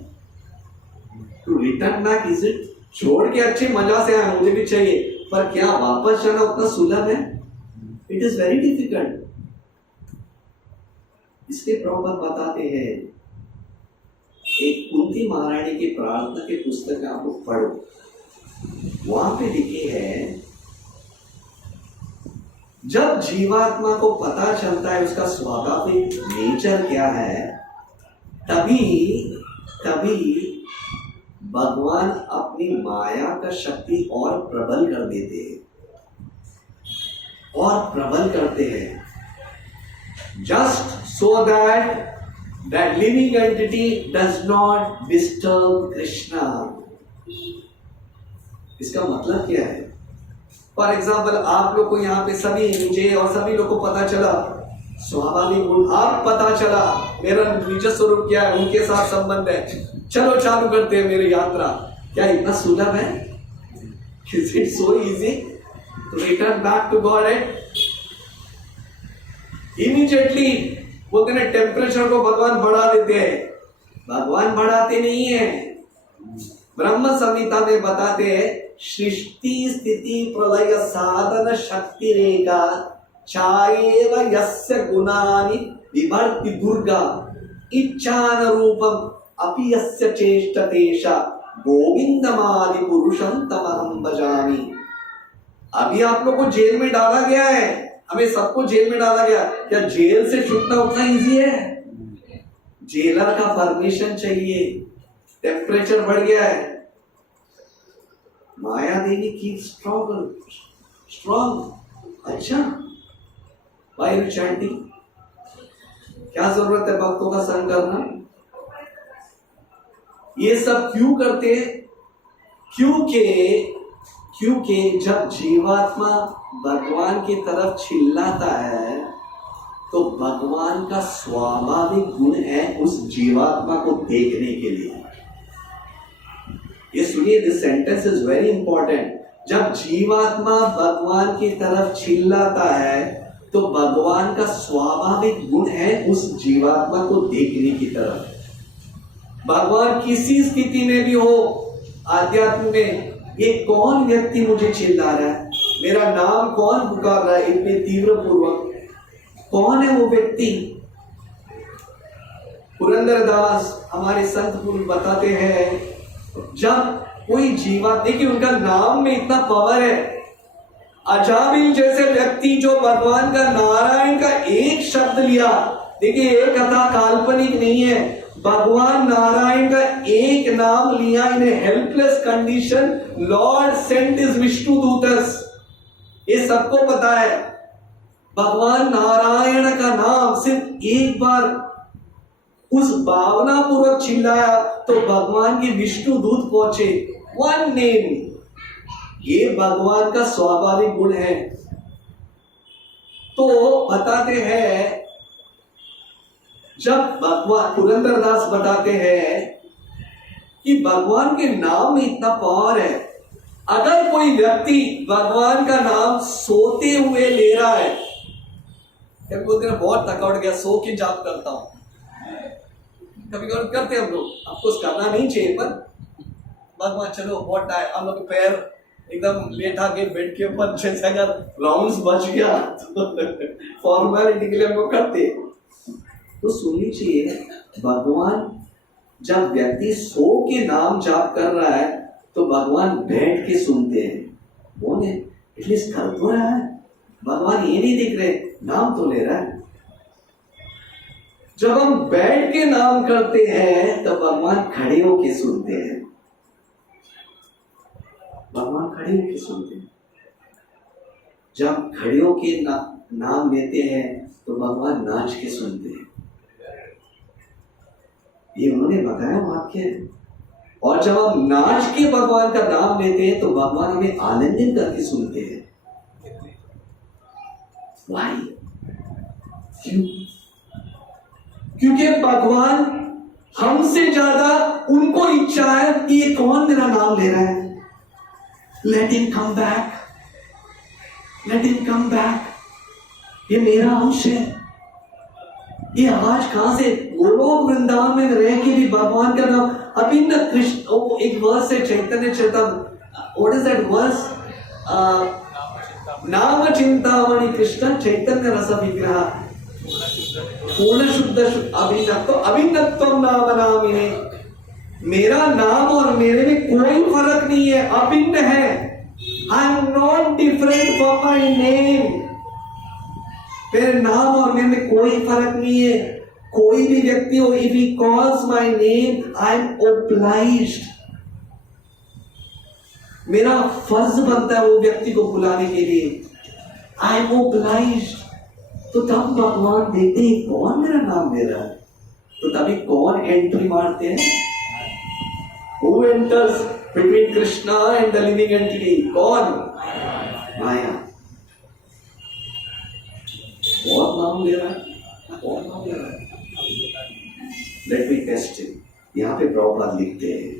To return back, is it? छोड़ के अच्छे मजा से आए, मुझे भी चाहिए, पर क्या वापस जाना उतना सुलभ है? It is very difficult. इसके प्रॉपर बताते हैं, एक कुंती महारानी की प्रार्थना के पुस्तक आप लोग पढ़ो, वहां पे लिखे हैं, जब जीवात्मा को पता चलता है उसका स्वाभाविक नेचर क्या है, तभी भगवान अपनी माया का शक्ति और प्रबल कर देते हैं, और प्रबल करते हैं, just so that living entity does not disturb Krishna. इसका मतलब क्या है? फॉर एग्जाम्पल, आप लोग को यहाँ पे सभी, मुझे और सभी लोग को पता चला स्वाभाविक गुण, आप पता चला मेरा निज स्वरूप क्या है, उनके साथ संबंध है, चलो चालू करते हैं मेरी यात्रा। क्या इतना सुलभ है? Is it so easy to return back to God? Immediately बोलते ना, टेम्परेचर को भगवान बढ़ा देते हैं। भगवान बढ़ाते नहीं है। ब्रह्म संहिता में बताते हैं, सृष्टि स्थिति प्रलय साधन शक्ति रेखा चाएव यस्य गुणानि विभर्ति दुर्गा इच्छान रूपम अपि यस्य चेष्टतेषा गोविंदमादि पुरुषं तमहं भजामि। अभी आप लोग को जेल में डाला गया है, हमें सबको जेल में डाला गया। क्या जेल से छूटना उतना इजी है? जेलर का परमिशन चाहिए, टेम्परेचर बढ़ गया है। माया देवी की स्ट्रॉन्ग। अच्छा, वाई यू चैंटिंग? क्या जरूरत है भक्तों का संग करना? ये सब क्यों करते हैं? क्योंकि जब जीवात्मा भगवान की तरफ चिल्लाता है तो भगवान का स्वाभाविक गुण है उस जीवात्मा को देखने के लिए। ये सुनिए, this sentence is very important. जब जीवात्मा भगवान की तरफ चिल्लाता है तो भगवान का स्वाभाविक गुण है उस जीवात्मा को देखने की तरफ। भगवान किसी स्थिति में भी हो आध्यात्म में, ये कौन व्यक्ति मुझे चिल्ला रहा है, मेरा नाम कौन पुकार रहा है इतने तीव्र पूर्वक, कौन है वो व्यक्ति? पुरंदरदास हमारे संत पुरुष बताते हैं, जब कोई जीवा, देखिए उनका नाम में इतना पावर है। अजामिल जैसे व्यक्ति जो भगवान का नारायण का एक शब्द लिया, देखिए ये कथा काल्पनिक नहीं है, भगवान नारायण का एक नाम लिया, in helpless condition Lord sent is Vishnu दूतस। ये सबको पता है। भगवान नारायण का नाम सिर्फ एक बार उस भावना पूर्वक चिल्लाया तो भगवान के विष्णु दूत पहुंचे। वन नेम, ये भगवान का स्वाभाविक गुण है। तो बताते हैं, जब भगवान पुरंदरदास बताते हैं कि भगवान के नाम में इतना पावर है। अगर कोई व्यक्ति भगवान का नाम सोते हुए ले रहा है, क्या बोलते हैं बहुत थकावट गया, सो के जाप करता हूं, कभी कभी करते हैं हम लोग, आपको करना नहीं चाहिए, पर भगवान चलो बहुत टाइम, हम लोग पैर एकदम लेटा के बेड के ऊपर जैसे अगर राउंड्स बच गया तो फॉर्मेलिटी के लिए हम लोग करते हैं। तो सुन लीजिए, भगवान जब व्यक्ति सो के नाम जाप कर रहा है तो भगवान बैठ के सुनते हैं। वो ने एटलीस्ट कर तो रहा है, भगवान ये नहीं दिख रहे, नाम तो ले रहा है। जब हम बैठ के नाम करते हैं तो भगवान खड़े होके सुनते हैं, भगवान खड़े होके सुनते हैं। जब खड़े होके नाम लेते हैं तो भगवान नाच के सुनते हैं। ये उन्होंने बताया वाक्य है। और जब हम नाच के भगवान का नाम लेते हैं तो भगवान हमें आनंदित करके सुनते हैं। Why? क्यों? क्योंकि भगवान हमसे ज्यादा उनको इच्छा है कि ये कौन मेरा नाम ले रहा है, let him come back, let him come back, ये मेरा अंश है। ये आज कहां से, गोलोक वृंदावन में रह के भी भगवान का नाम अभिन्न कृष्ण, एक वर्स है चैतन्य चेतन, व्हाट इज दैट वर्स, नाम चिंतामणि कृष्ण चैतन्य रस विग्रह पूर्ण शुद्ध अभिन्नत्व अभिन्नत्वम नाम नामिने। मेरा नाम और मेरे में कोई फर्क नहीं है, अभिन्न है। I am not different from my name. मेरे नाम और मेरे में कोई फर्क नहीं है। कोई भी व्यक्ति हो, if he calls my name I am obliged, मेरा फर्ज बनता है वो व्यक्ति को बुलाने के लिए, आई एम ओब्लाइज्ड। तो तब भगवान देखते हैं कौन मेरा नाम ले रहा है, तो तभी कौन एंट्री मारते हैं, Who enters between Krishna and the living entity? कौन? माया। बहुत नाम ले रहा है, बहुत नाम ले रहा है। Let me test him. यहाँ पे प्रभुपाद लिखते हैं,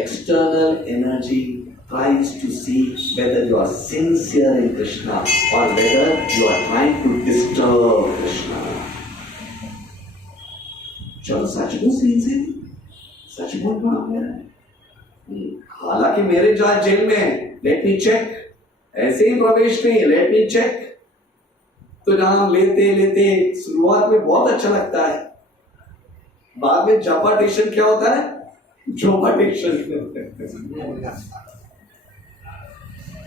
external energy tries to see whether you are sincere in Krishna or whether you are trying to disturb Krishna. चलो सचमुच सिंसियर, सचमुच नाम ले रहा है। हालांकि मेरे जहां जेल में है, लेट मी चेक, ऐसे ही प्रवेश नहीं, लेट मी चेक। तो नाम लेते लेते शुरुआत में बहुत अच्छा लगता है, बाद में जपाटेशन क्या होता है, जोपाटेशन।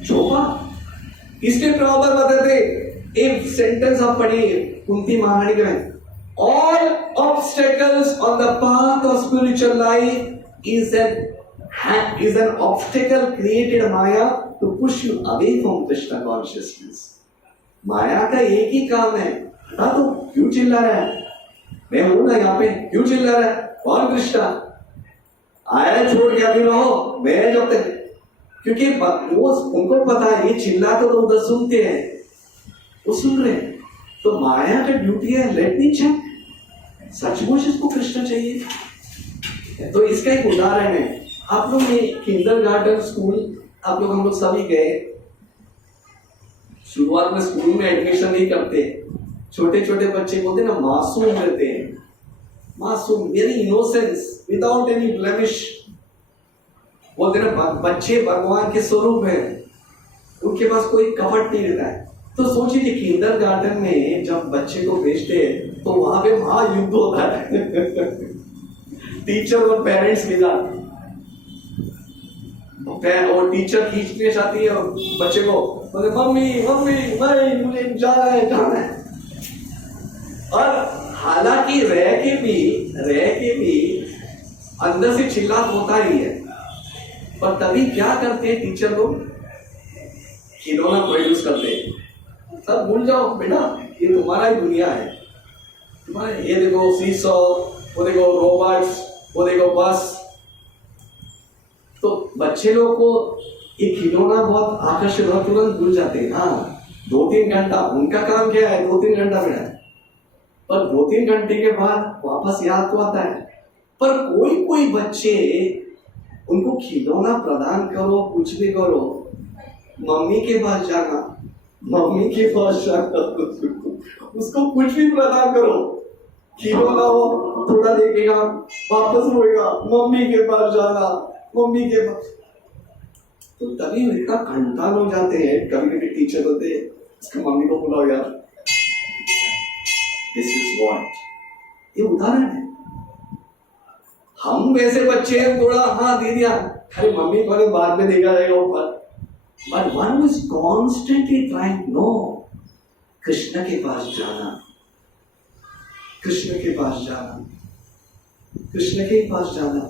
जोपा, इसलिए प्रॉब्लम बताते एक सेंटेंस आप पढ़िए कुंती महारानी के में, all obstacles on the path of spiritual life is an obstacle created Maya to push you away from Krishna consciousness. माया का एक ही काम है, हटा तो, क्यों चिल्ला रहा है, मैं हूं ना यहाँ पे, क्यों चिल्ला रहा है, कौन कृष्णा आया छोड़ के अभी रहो, मैं जब तक, क्योंकि वो उनको पता है ये चिल्ला तो उधर सुनते हैं, वो सुन रहे हैं। तो माया का ड्यूटी है लेट मी चेक, सचमुच इसको कृष्ण चाहिए। तो इसका एक उदाहरण है, आप लोग ये किंडरगार्टन स्कूल, आप लोग हम लोग सभी गए, शुरुआत में स्कूल में एडमिशन नहीं करते, छोटे छोटे बच्चे बोलते ना मासूम रहते हैं, मासूम, very innocence without any blemish, बोलते ना बच्चे भगवान के स्वरूप हैं, उनके पास कोई कपट नहीं रहता है। तो सोचिए किंडरगार्टन में जब बच्चे को भेजते हैं तो वहां पे महायुद्ध होता है टीचर और पेरेंट्स के साथ, और टीचर खींचने चाहती है और बच्चे को बोले मम्मी मम्मी भाई मुझे जाना है। और हालांकि रह के भी अंदर से चिल्लात होता ही है, पर तभी क्या करते हैं टीचर लोग, खिलौना प्रोड्यूस करते हैं, सब भूल जाओ बेटा ये तुम्हारा ही दुनिया है, तुम्हारा ये देखो सीसॉ, वो देखो रोबोट्स, वो देखो बस। तो बच्चे लोग को ये खिलौना बहुत आकर्षित और तुरंत भूल जाते हैं। हाँ 2-3 घंटा उनका काम क्या है, 2-3 घंटा बेटा, पर 2-3 घंटे के बाद वापस याद तो आता है। पर कोई कोई बच्चे, उनको खिलौना प्रदान करो, कुछ भी करो, मम्मी के पास जाना, मम्मी के पास जाना, उसको कुछ भी प्रदान करो, खिलौना हो थोड़ा देखेगा, वापस रोएगा, मम्मी के पास जाना, मम्मी के पास। तो तभी इतना कंटाल हो जाते हैं, कभी कभी टीचर होते हैं, उसके मम्मी को बुलाओ यार, दिस इज व्हाट, ये उदाहरण है। हम वैसे बच्चे हैं, थोड़ा हाँ दे दिया, अरे मम्मी को बाद में देखा जाएगा ऊपर, but one was constantly trying, no, Krishna के पास जाना, कृष्ण के पास जाना, कृष्ण के पास जाना।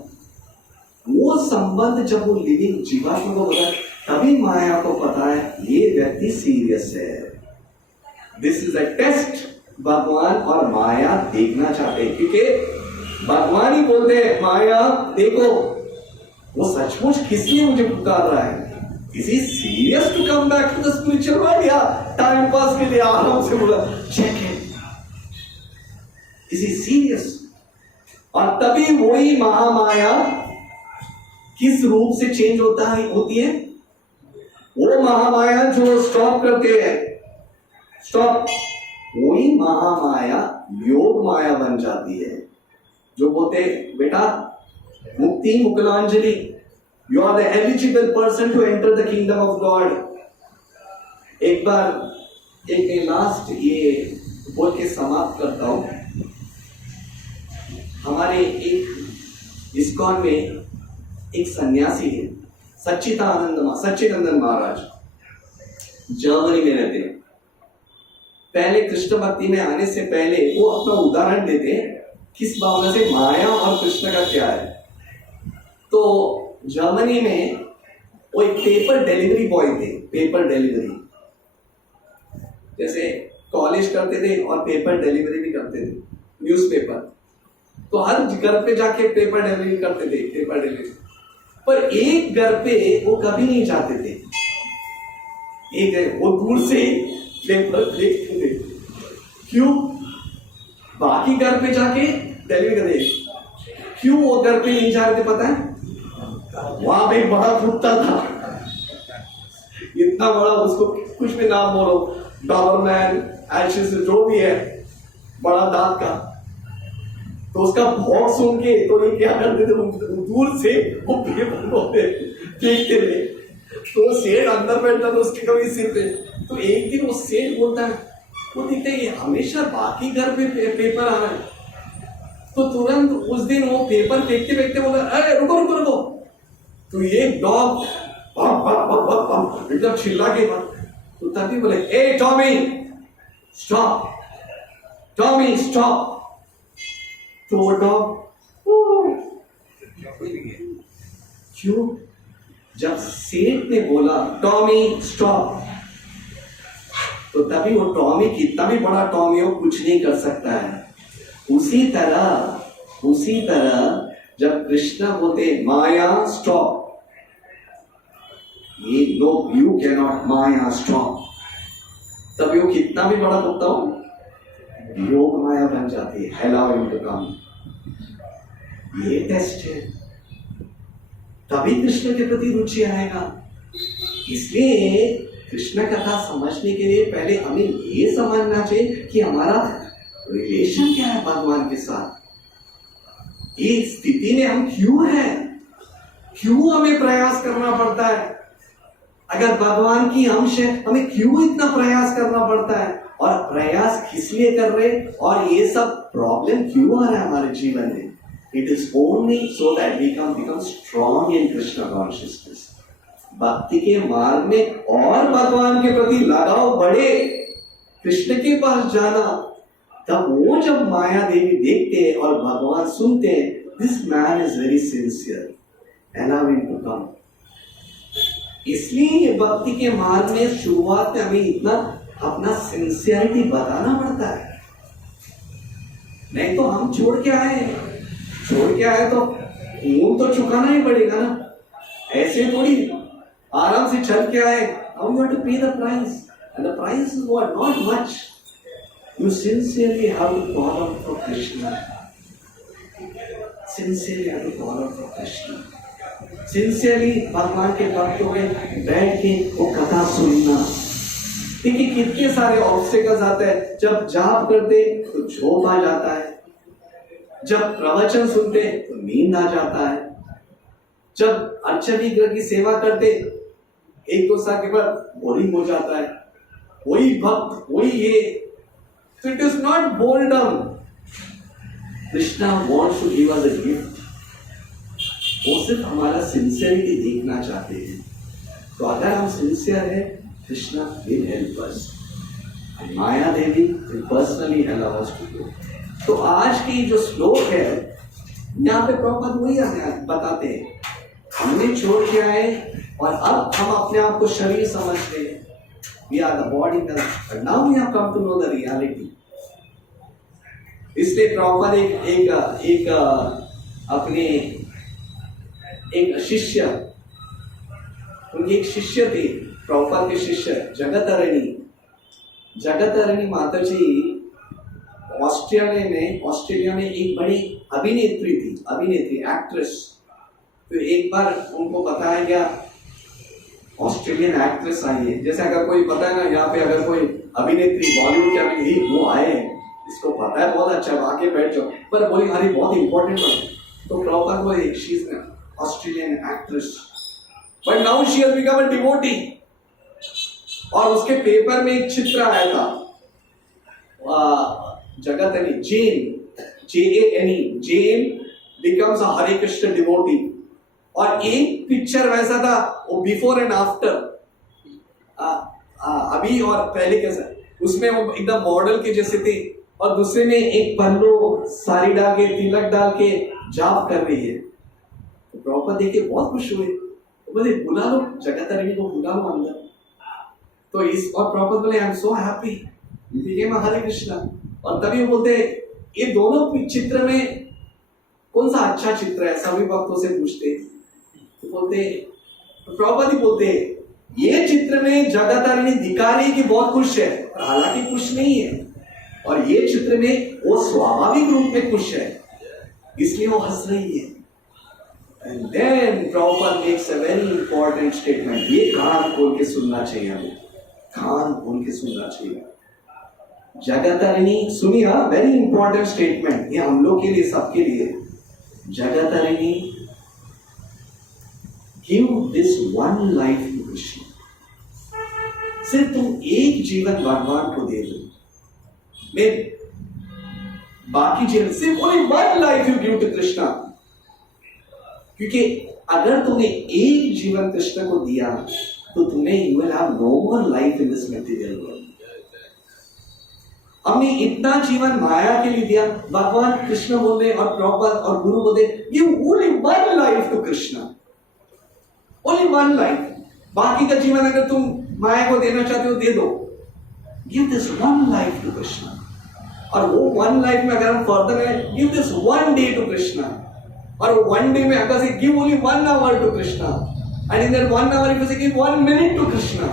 वो संबंध जब वो लिविंग जीवात्मा को पता है, तभी माया को पता है ये व्यक्ति सीरियस है। दिस इज अ टेस्ट भगवान और माया देखना चाहते हैं, क्योंकि भगवान ही बोलते हैं माया देखो वो सचमुच किस लिए मुझे पुकार रहा है, is he serious to come back to the spiritual world या टाइम पास के लिए आराम से बोला check it, is he serious. और तभी वही महामाया किस रूप से चेंज होती है, वो महामाया जो स्टॉप करते हैं, स्टॉप, वही महामाया योग माया बन जाती है, जो बोलते बेटा मुक्ति मुकुलांजलि, you are the eligible person to enter the kingdom of God. एक बार एक लास्ट ये बोल के समाप्त करता हूं, हमारे एक इस्कॉन में एक सन्यासी है, सच्चिदानंद महाराज, जर्मनी में रहते हैं। पहले कृष्ण भक्ति में आने से पहले वो अपना उदाहरण देते हैं किस भावना से माया और कृष्ण का क्या है। तो जर्मनी में वो एक पेपर डिलीवरी बॉय थे, पेपर डिलीवरी, जैसे कॉलेज करते थे और पेपर डिलीवरी भी करते थे, न्यूज़पेपर। तो हर घर पे जाके पेपर डिलीवरी करते थे, पेपर डिलीवरी। पर एक घर पे वो कभी नहीं जाते थे, एक वो दूर से पेपर देखते थे। क्यों? बाकी घर पे जाके डिलीवरी करते। क्यों वो घर पे नहीं जा रहे थे पता है? वहां पे एक बड़ा कुत्ता था, इतना बड़ा, उसको कुछ भी नाम बोलो, डॉबरमैन, एशिस, जो भी है, बड़ा दांत का। तो उसका भौंक सुन के तो ये क्या करते थे, दूर से वो पेपर बोलते देखते थे। तो सेठ अंदर बैठता था उसके कभी सिर पे। तो एक दिन वो सेठ बोलता है, वो दिखते ये हमेशा बाकी घर पे पेपर आ रहा है। तो तुरंत उस दिन वो पेपर फेंकते फेंकते बोला, अरे रुको रुको रुको। तो ये डॉग एकदम चिल्ला के बाद, तो तभी बोले, ए टॉमी स्टॉप, टॉमी स्टॉप। तो वो डॉग क्यों? जब सेठ ने बोला टॉमी स्टॉप, तो तभी वो टॉमी, कितना भी बड़ा टॉमी हो, कुछ नहीं कर सकता है। उसी तरह जब कृष्णा बोलते माया स्टॉप, ये लोग you can not Maya stop, तभी वो कितना भी बड़ा कुत्ता हो, योग माया बन जाती है, अलाउ हिम टू कम। ये टेस्ट है, तभी कृष्ण के प्रति रुचि आएगा। इसलिए कृष्ण कथा समझने के लिए पहले हमें ये समझना चाहिए कि हमारा रिलेशन क्या है भगवान के साथ, इस स्थिति में हम क्यों हैं, क्यों हमें प्रयास करना पड़ता है। अगर भगवान की अंश है, हमें क्यों इतना प्रयास करना पड़ता है, और प्रयास किस लिए कर रहे, और ये सब प्रॉब्लम क्यों आ रहा है हमारे जीवन में। It is only so that we can become strong in Krishna consciousness. भक्ति के मार्ग में और भगवान के प्रति लगाव बढ़े, कृष्ण के पास जाना, तब वो जब माया देवी देखते हैं और भगवान सुनते हैं, this man is very sincere, allow him to come. इसलिए भक्ति के मार्ग में शुरुआत में हमें इतना अपना सिंसियरिटी बताना पड़ता है, नहीं तो हम छोड़ के आए तो मूल तो चुकाना ही पड़ेगा ना, ऐसे थोड़ी आराम से चल के आए। Now you have to pay the price, and the price is what? Not much. You sincerely have to call out for Krishna. Sincerely to follow Krishna, sincerely भगवान के भक्तों में बैठ के वो कथा सुनना। देखिए कितने सारे ऑब्स्टिकल्स आते हैं। जब जाप करते तो झोंक आ जाता है, जब प्रवचन सुनते तो नींद आ जाता है, जब अर्चन विग्रह की सेवा करते एक दो साल के बाद बोरिंग हो जाता है, वही भक्त वही ये। So it is not boredom. Krishna wants to give us a gift. वो सिर्फ हमारा सिंसियरिटी देखना चाहते हैं। तो अगर हम सिंसियर है, Krishna will help us. And Maya Devi will personally allow us to go. तो आज की जो श्लोक है यहाँ पे प्रॉपर वही हमें बताते हैं, हमने छोड़ के आए और अब हम अपने आप को शरीर समझते हैं। We are the body, but now we have come to know the reality. इसलिए प्रॉपर एक अपने एक शिष्य, उनके एक शिष्य थे, प्रॉपर के शिष्य जगतरणी माता जी ऑस्ट्रेलिया में एक बड़ी अभिनेत्री एक्ट्रेस। तो एक बार उनको बताया गया ऑस्ट्रेलियन एक्ट्रेस आई है। जैसे अगर कोई पता है ना, यहाँ पे अगर कोई अभिनेत्री बॉलीवुड की अभिनेत्री वो आए हैं, इसको पता है बहुत अच्छा, आके बैठ जाओ, पर बोली अरे बहुत इंपॉर्टेंट बात। तो प्रॉपर वो she is Australian actress, but now she has become a devotee. और उसके पेपर में एक चित्र आया था, जगतनी जेन becomes a Hare Krishna devotee. और एक पिक्चर वैसा था, वो बिफोर एंड आफ्टर, अभी और पहले कैसा, उसमें वो एकदम मॉडल के जैसे थे, और दूसरे में एक पल्लो साड़ी डाल के तिलक डाल के जाप कर रही है। तो प्रॉपर देख के बहुत खुश हुए, तो बोले बुला लो जगतरणी को, बुला लो अंदर। तो इस और प्रॉपर बोले I am so happy became Hare Krishna. और तभी वो बोलते ये दोनों चित्र में कौन सा अच्छा चित्र है, सभी भक्तों से पूछते। तो बोलते प्रॉपर ही बोलते ये चित्र में जगतरणी दिखा रही कि बहुत खुश है, हालांकि खुश नहीं है, और ये चित्र में वो स्वाभाविक रूप में खुश है, इसलिए वो हंस रही है। And then proper makes a very important statement, ये कान खोल के सुनना चाहिए हमें, कान खोल के सुनना चाहिए। जगतरणी सुनिए, वेरी इंपॉर्टेंट स्टेटमेंट, ये हम लोग के लिए, सबके लिए। Jagatarini give this one life to Krishna, सिर्फ तुम एक जीवन भगवान को दे दो, मैं बाकी जीवन सिर्फ only one life you give to Krishna. क्योंकि अगर तुमने एक जीवन कृष्ण को दिया तो तुम्हें you will have no more life in this material world. हमने इतना जीवन माया के लिए दिया, भगवान कृष्ण बोले और प्रॉपर और गुरु बोले give only one life to Krishna, only one life. बाकी का जीवन अगर तुम माया को देना चाहते हो दे दो, give this one life to Krishna. और वो वन लाइफ में अगर हम फर्दर है, give this one day to Krishna. और वन डे में अगर से give only 1 hour to Krishna, and in that 1 hour if you give 1 minute to Krishna,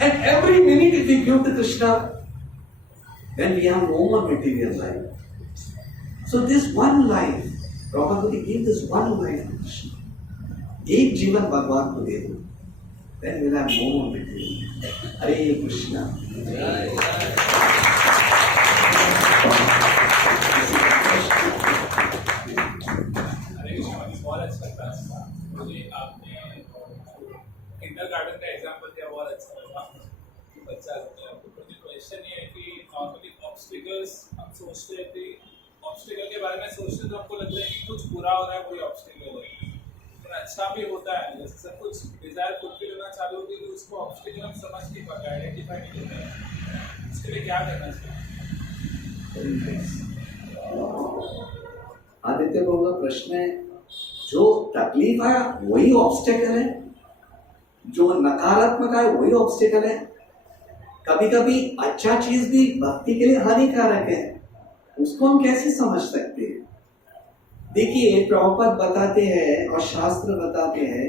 and every minute if we give to Krishna, then we have no more material life. So this one life, Prabhupada give this one life to Krishna. एक जीवन भगवान को दे दो, then we'll have no more material. हरे कृष्णा। बहुत अच्छा था, मुझे आपने किंडरगार्टन का एग्जांपल दिया, बहुत अच्छा लगा कि बच्चा होता है। मुझे क्वेश्चन ये है कि नॉर्मली ऑब्स्टिकल्स हम सोचते हैं कि ऑब्स्टिकल के बारे में सोचते हैं तो हमको लगता है कि कुछ बुरा हो रहा है, कोई ऑब्स्टिकल है, लेकिन अच्छा भी होता है। जैसे सब कुछ डिजायर फुलफिल होना चालू होगी तो उसको ऑब्स्टिकल हम समझ नहीं पाते, आइडेंटिफाई नहीं करते। इसके लिए क्या करना चाहिए? आदित्य बाबू का प्रश्न है, जो तकलीफ है वही ऑब्स्टेकल है, जो नकारात्मक है वही ऑब्स्टेकल है। कभी कभी अच्छा चीज भी भक्ति के लिए हानिकारक है, उसको हम कैसे समझ सकते हैं? देखिए प्रभुपाद बताते हैं और शास्त्र बताते हैं,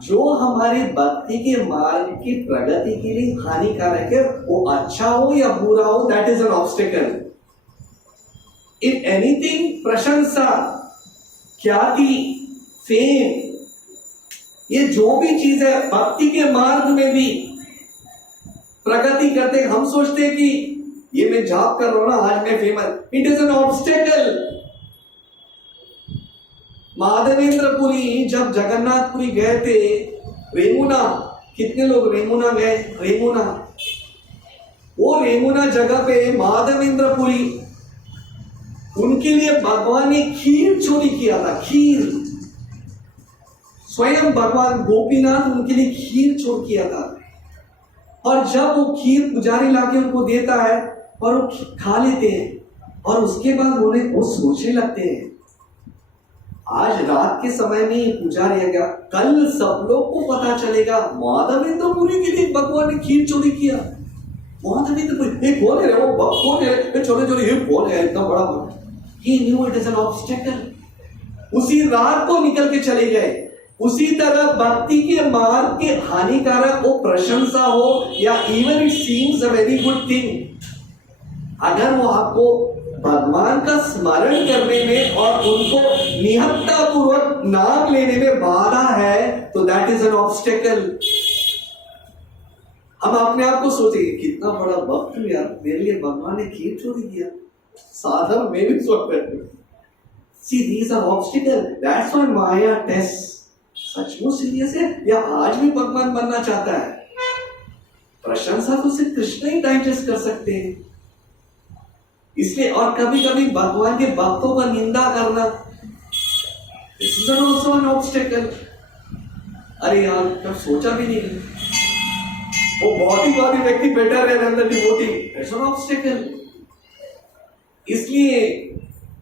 जो हमारे भक्ति के मार्ग की प्रगति के लिए हानिकारक है, वो अच्छा हो या बुरा हो, that is an obstacle. If anything प्रशंसा ख्याति, फेम, ये जो भी चीज है भक्ति के मार्ग में भी प्रगति करते, हम सोचते हैं कि ये मैं जॉब कर रहा हूं ना, आज मैं famous, it is an obstacle. Madhavendrapuri जब जगन्नाथपुरी गए थे, रेमुना, कितने लोग रेमुना गए? रेमुना, वो रेमुना जगह पे माधवेंद्रपुरी, उनके लिए भगवान ने खीर चोरी किया था। खीर, स्वयं भगवान गोपीनाथ उनके लिए खीर चोर किया था। और जब वो खीर पुजारी लाके उनको देता है और वो खा लेते हैं, और उसके बाद उन्हें वो सोचने लगते हैं, आज रात के समय में पुजारी आ गया, कल सब लोग को पता चलेगा माधवेंद्रपुरी के लिए भगवान ने खीर चोरी किया। माधवेंद्रपुरी, ये कौन है? वो कौन है? चोरी चोरी, ये कौन है इतना बड़ा? He knew it is an obstacle. उसी रात को निकल के चले गए। उसी तरह भक्ति के मार्ग के हानिकारक वो प्रशंसा हो या even it seems a very good thing, अगर वो आपको भगवान का स्मरण करने में और उनको निहत्ता पूर्वक नाम लेने में बाधा है, तो दैट इज एन ऑब्स्टेकल। हम अपने आप को सोचे कितना बड़ा भक्त हूं यार, मेरे लिए भगवान ने खीर चोरी किया। साधन में भी सोच करते। See, these are obstacles. That's why Maya tests. सचमुच सीरियस है या आज भी भगवान बनना चाहता है? प्रशंसा तो सिर्फ कृष्ण ही डाइजेस्ट कर सकते हैं। इसलिए और कभी कभी भगवान के भक्तों का निंदा करना, this is also an obstacle. अरे यार, कब सोचा भी नहीं, वो बहुत ही व्यक्ति बेटर है अंदर डिवोटी, it's an obstacle. इसलिए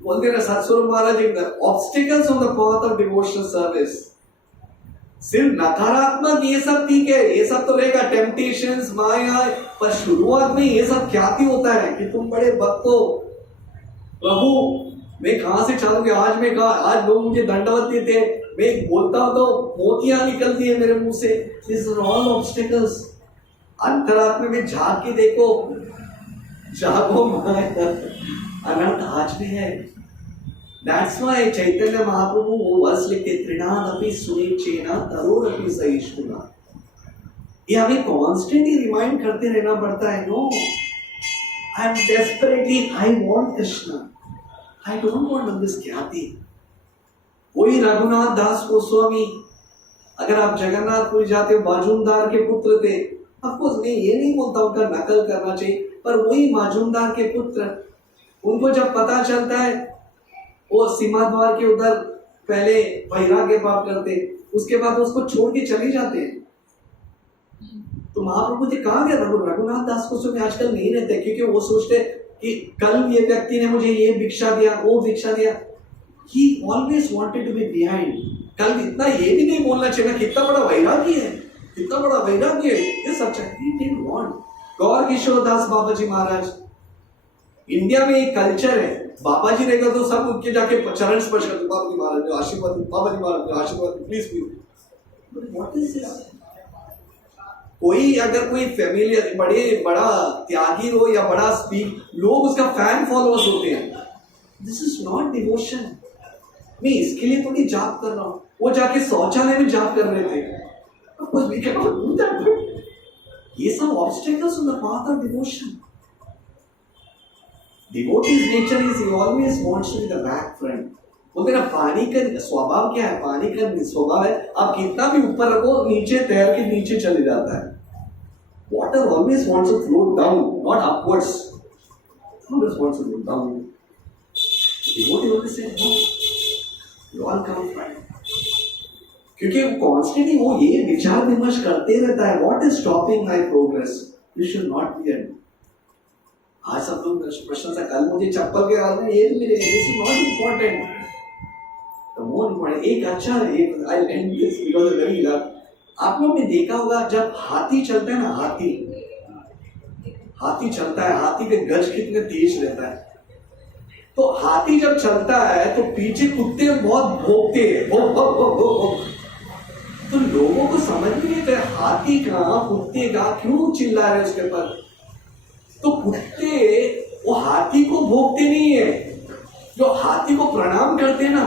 बोलते ना Satswarup Maharaj ji, obstacles on the path of devotional service. सिर्फ नकारात्मक ये सब ठीक है, ये सब तो रहेगा, टेम्पटेशंस, माया, पर शुरुआत में ये सब ख्याति होता है कि तुम बड़े भक्त हो। प्रभु मैं कहां से चालू किया, आज मैं कहा, आज लोग मुझे दंडवत देते, मैं बोलता हूं तो मोतियां निकलती है मेरे मुंह से। This are all obstacles. अंतरात्मा में झांक के देखो, जागो माया, अनंत आज भी है। That's why चैतन्य महाप्रभु वो वर्ष लिखते, त्रिनादपि सुनिचेना तरोरपि सहिष्णुना। ये हमें कॉन्स्टेंटली रिमाइंड करते रहना पड़ता है। No, I am desperately, I want Krishna, I don't want this ख्याति। वही रघुनाथ दास गोस्वामी, अगर आप जगन्नाथपुरी जाते हो, माजूमदार के पुत्र थे। अफकोर्स मैं ये नहीं बोलता उनका नकल करना चाहिए, पर वही माजूमदार के पुत्र, उनको जब पता चलता है, वो सिंहद्वार के उधर पहले वैराग्य प्राप्त करते, उसके बाद उसको छोड़ के चले जाते हैं। तो महाप्रभु जी कहा गया, रघुनाथ दास को में आजकल नहीं रहते, क्योंकि वो सोचते कि कल ये व्यक्ति ने मुझे ये भिक्षा दिया, वो भिक्षा दिया। He always wanted to be behind. कल इतना ये भी नहीं बोलना चाहिए ना, कितना बड़ा वैराग्य है, कितना बड़ा वैराग्य है, ये सच्चा। He didn't want. Gaur Kishore Das Baba ji Maharaj, India में एक कल्चर है, बाबा जी रहेगा तो सब उनके जाके चरण स्पर्श करते, बाबा जी महाराज आशीर्वाद, बाबा जी महाराज आशीर्वाद, please please. What is this? कोई अगर कोई फैमिलियर बड़ा त्यागी हो या बड़ा स्पीक, लोग उसका फैन फॉलोअर्स होते हैं। This is not devotion. मैं इसके लिए थोड़ी जाप कर रहा हूँ, वो जाके शौचालय में जाप कर रहे थे। ये सब obstacles on the path of devotion. Devotee's nature is he always wants to be the back front. बोलते ना, पानी का स्वभाव क्या है? पानी का स्वभाव है, आप कितना भी ऊपर रखो, नीचे तैर के नीचे चले जाता है। Water always wants to float down, not upwards. Always wants to float down. Devotee always says, no, you all come front. क्योंकि वो कॉन्स्टेंटली वो ये विचार विमर्श करते रहता है, what is stopping my progress? You should not be a आज सब लोग प्रशंसा, कल मुझे चप्पल के हाल में ये मिले, this is not important. The more important एक अच्छा, एक I and this because of very love. आप लोग ने देखा होगा जब हाथी चलता है ना, हाथी चलता है, हाथी के गज कितने तेज रहता है। तो हाथी जब चलता है तो पीछे कुत्ते बहुत भौंकते हैं, तो लोगों को समझ में नहीं आता हाथी का, कुत्ते का क्यों चिल्ला रहे उसके पर। तो कुत्ते वो हाथी को भोगते नहीं है, जो हाथी को प्रणाम करते हैं ना,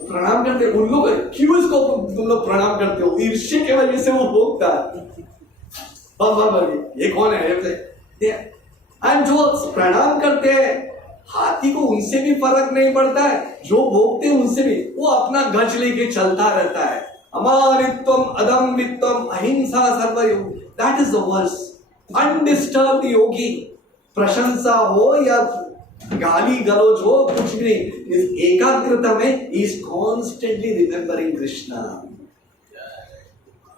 प्रणाम करते हैं। उन लोग क्यों इसको तुम लोग प्रणाम करते हो? ईर्ष्या के वजह से वो भोगता है। ये कौन है? एंड जो प्रणाम करते हैं हाथी को, उनसे भी फर्क नहीं पड़ता है, जो भोगते हैं उनसे भी, वो अपना गज लेके चलता रहता है। अमानित्वम अदम्भित्वम अहिंसा सर्वयोग, that is the verse. Undisturbed yogi, प्रशंसा हो या गाली गलौज हो, कुछ भी नहीं, इस एकाग्रता में is constantly remembering Krishna,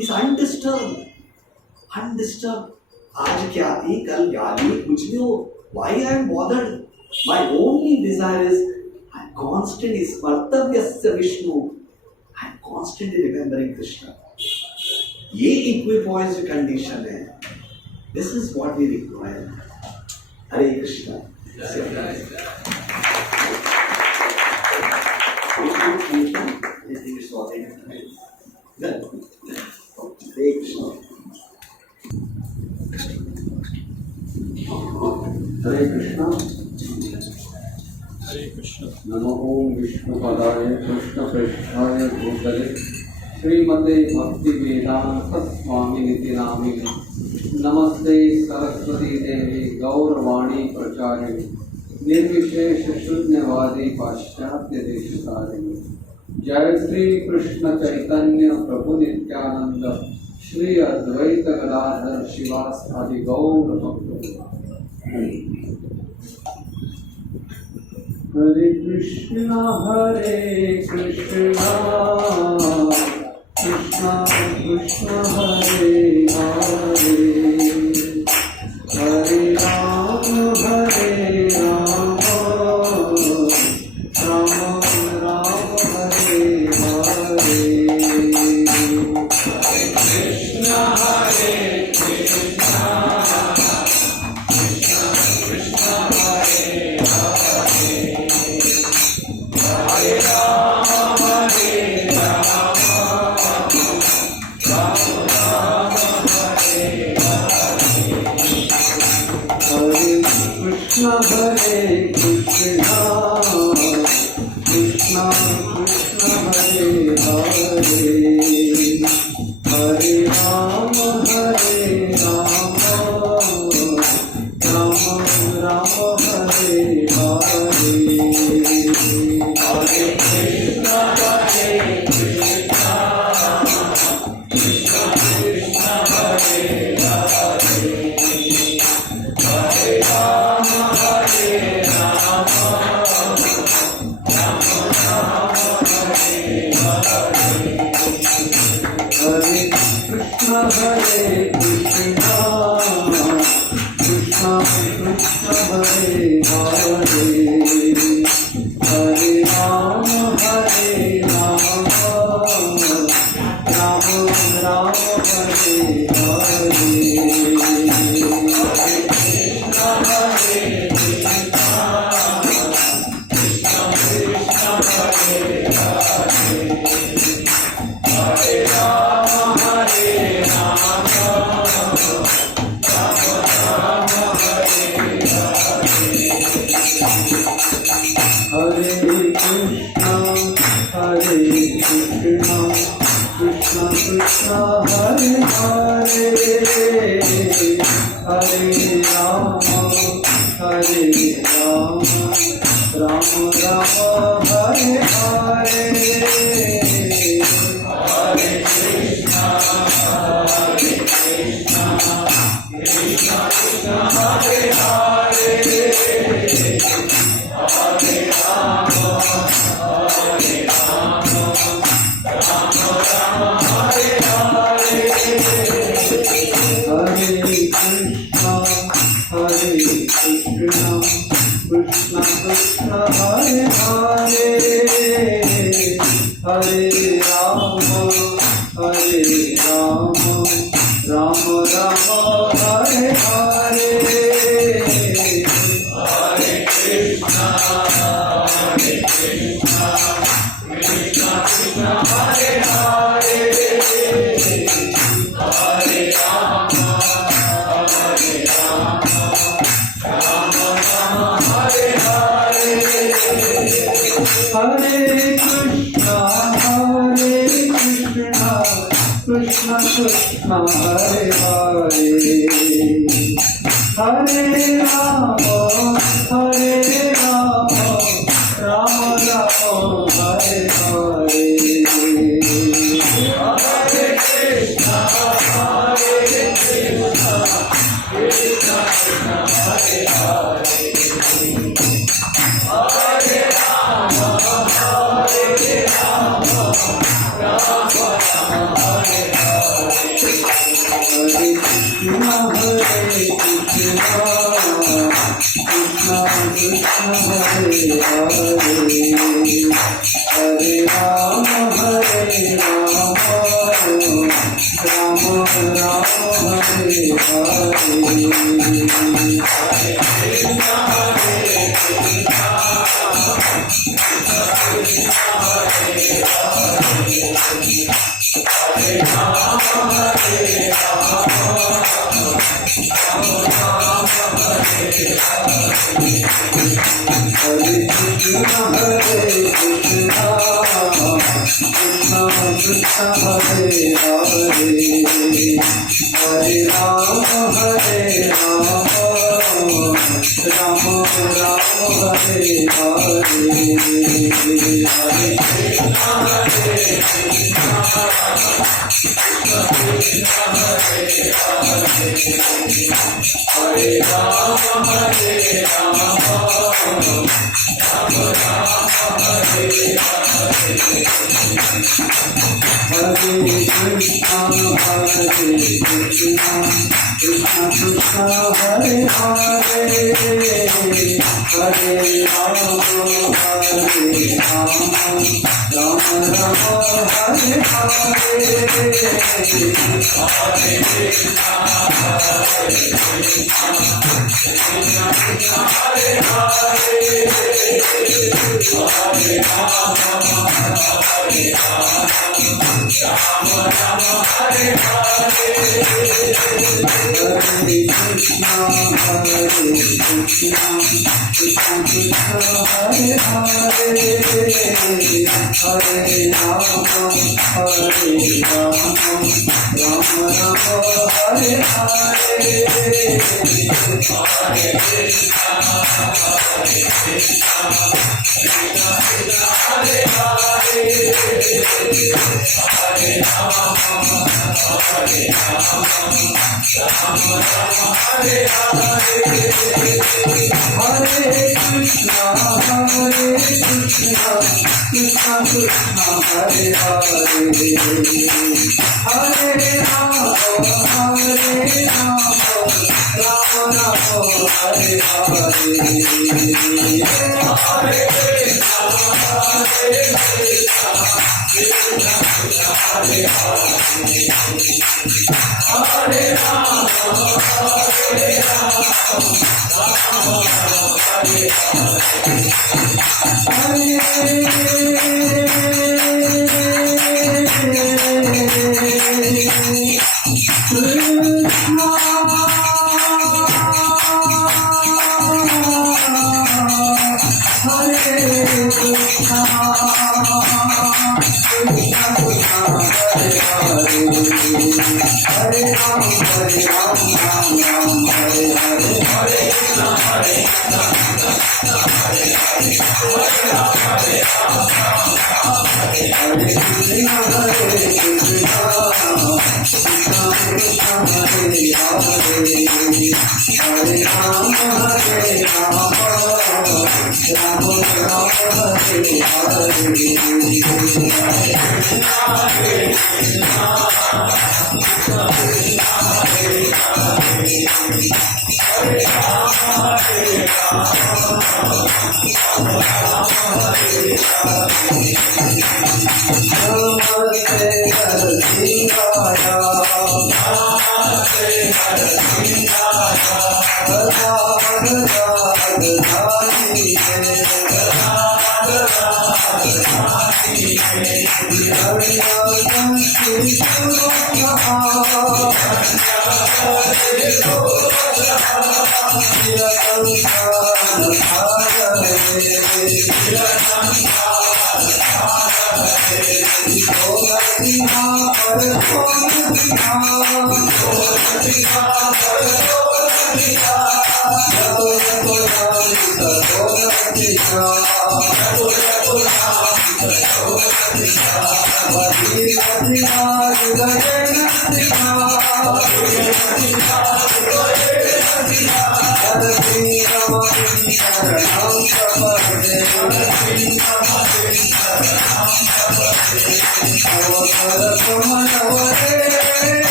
is undisturbed. आज क्या थी, कल गाली, कुछ भी हो, why I am bothered? My only desire is I am constantly स्मर्तव्यस्य Vishnu, I am constantly remembering Krishna. ये equipoised condition है. This is what we require. Hare Krishna. Hare Krishna. हरे कृष्णा। हरे कृष्ण। नमो ओम विष्णुपदाय कृष्णप्रेष्ठाय भूतले श्रीमते भक्ति वेदांत स्वामिनिति नामिने नमस्ते सरस्वती देवी गौरवाणी प्रचारिणी निर्विशेष शून्यवादी पाश्चात्य देशकारिणी। जय श्री कृष्ण चैतन्य प्रभु नित्यानंद श्री अद्वैत गदाधर शिवासादि गौर भक्त। हरे कृष्णा कृष्णा कृष्णा हरे हरे, हरे राम राम राम हरे हरे। हरे कृष्णा हरे कृष्णा कृष्णा कृष्णा हरे हरे, हरे राम राम राम हरे हरे। हरे कृष्णा कृष्णा कृष्णा हरे हरे, हरे राम हरे कृष्णा कृष्णा कृष्णा हरे हरे, हरे राम राम राम हरे हरे। हरे कृष्णा कृष्णा कृष्णा हरे हरे, हरे राम राम राम हरे हरे। हरे कृष्णा कृष्णा कृष्णा हरे हरे, हरे राम राम हरे हरे। हरे Krishna Krishna Krishna Hare Hare, Krishna Hare Hare Hare Rama Rama Rama Hare Hare Hare Krishna Krishna Krishna Hare Hare Hare Rama Rama Rama Hare Hare Hare Krishna Krishna Krishna Hare Hare Hare Rama Rama Rama Hare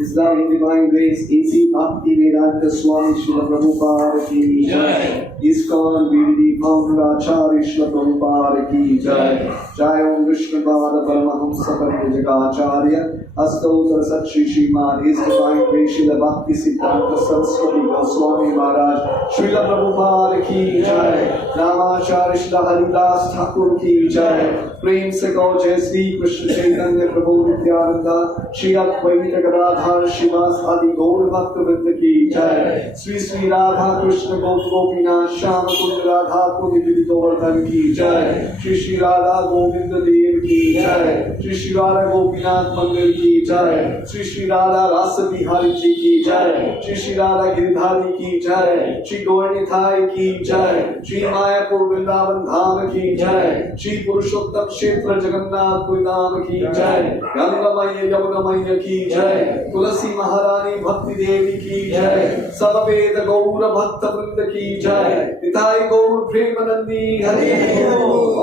Islamic Divine Grace, A.C. Bhaktivedanta Swami Srila Prabhupada ki Jai. ISKCON VDD Founder Acharya Srila Prabhupada ki Jai. Jai Om Vishnu Pada Paramahamsa Pariyajagacharya Astautar Sat Shri Srimad His Divine Grace Srila Bhakti Siddhanta Saraswati Goswami Maharaj Srila Prabhupada ki Jai. Namacharya Srila Haridas Thakur ki Jai. प्रेम से कहो जय श्री कृष्ण चैतन्य प्रभु नित्यानंद श्री अद्वैत गदाधर श्रीवास आदि गौर भक्त वृंद की जय। श्री श्री राधा कृष्ण गोपीनाथ श्याम कुंज राधा कुंज गोवर्धन की जय। श्री श्री राधा गोविंद देव की जय। श्री श्री राधा गोपीनाथ मंदिर की जय। श्री श्री राधा रास बिहारी जी की जय। श्री श्री राधा गिरिधारी की जय। श्री गौरनिताय की जय। श्री मायापुर वृंदावन धाम की जय। श्री पुरुषोत्तम क्षेत्र जगन्नाथ धाम की जय। गंगामय यमुनामय की जय। तुलसी महारानी भक्ति देवी की जय। सब वेद गौर भक्त वृंद की जय। निताई गौर Premanandi Hari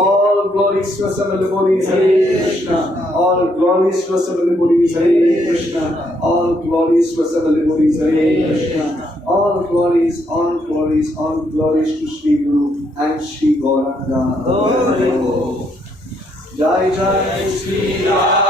All glories to Samalapuris Hare Krishna. All glories to Samalapuris Hare Krishna. All glories to Samalapuris Hare Krishna. All glories, all glories, all glories to Sri Guru and Sri Gauranga. Jai Jai Sri Ram.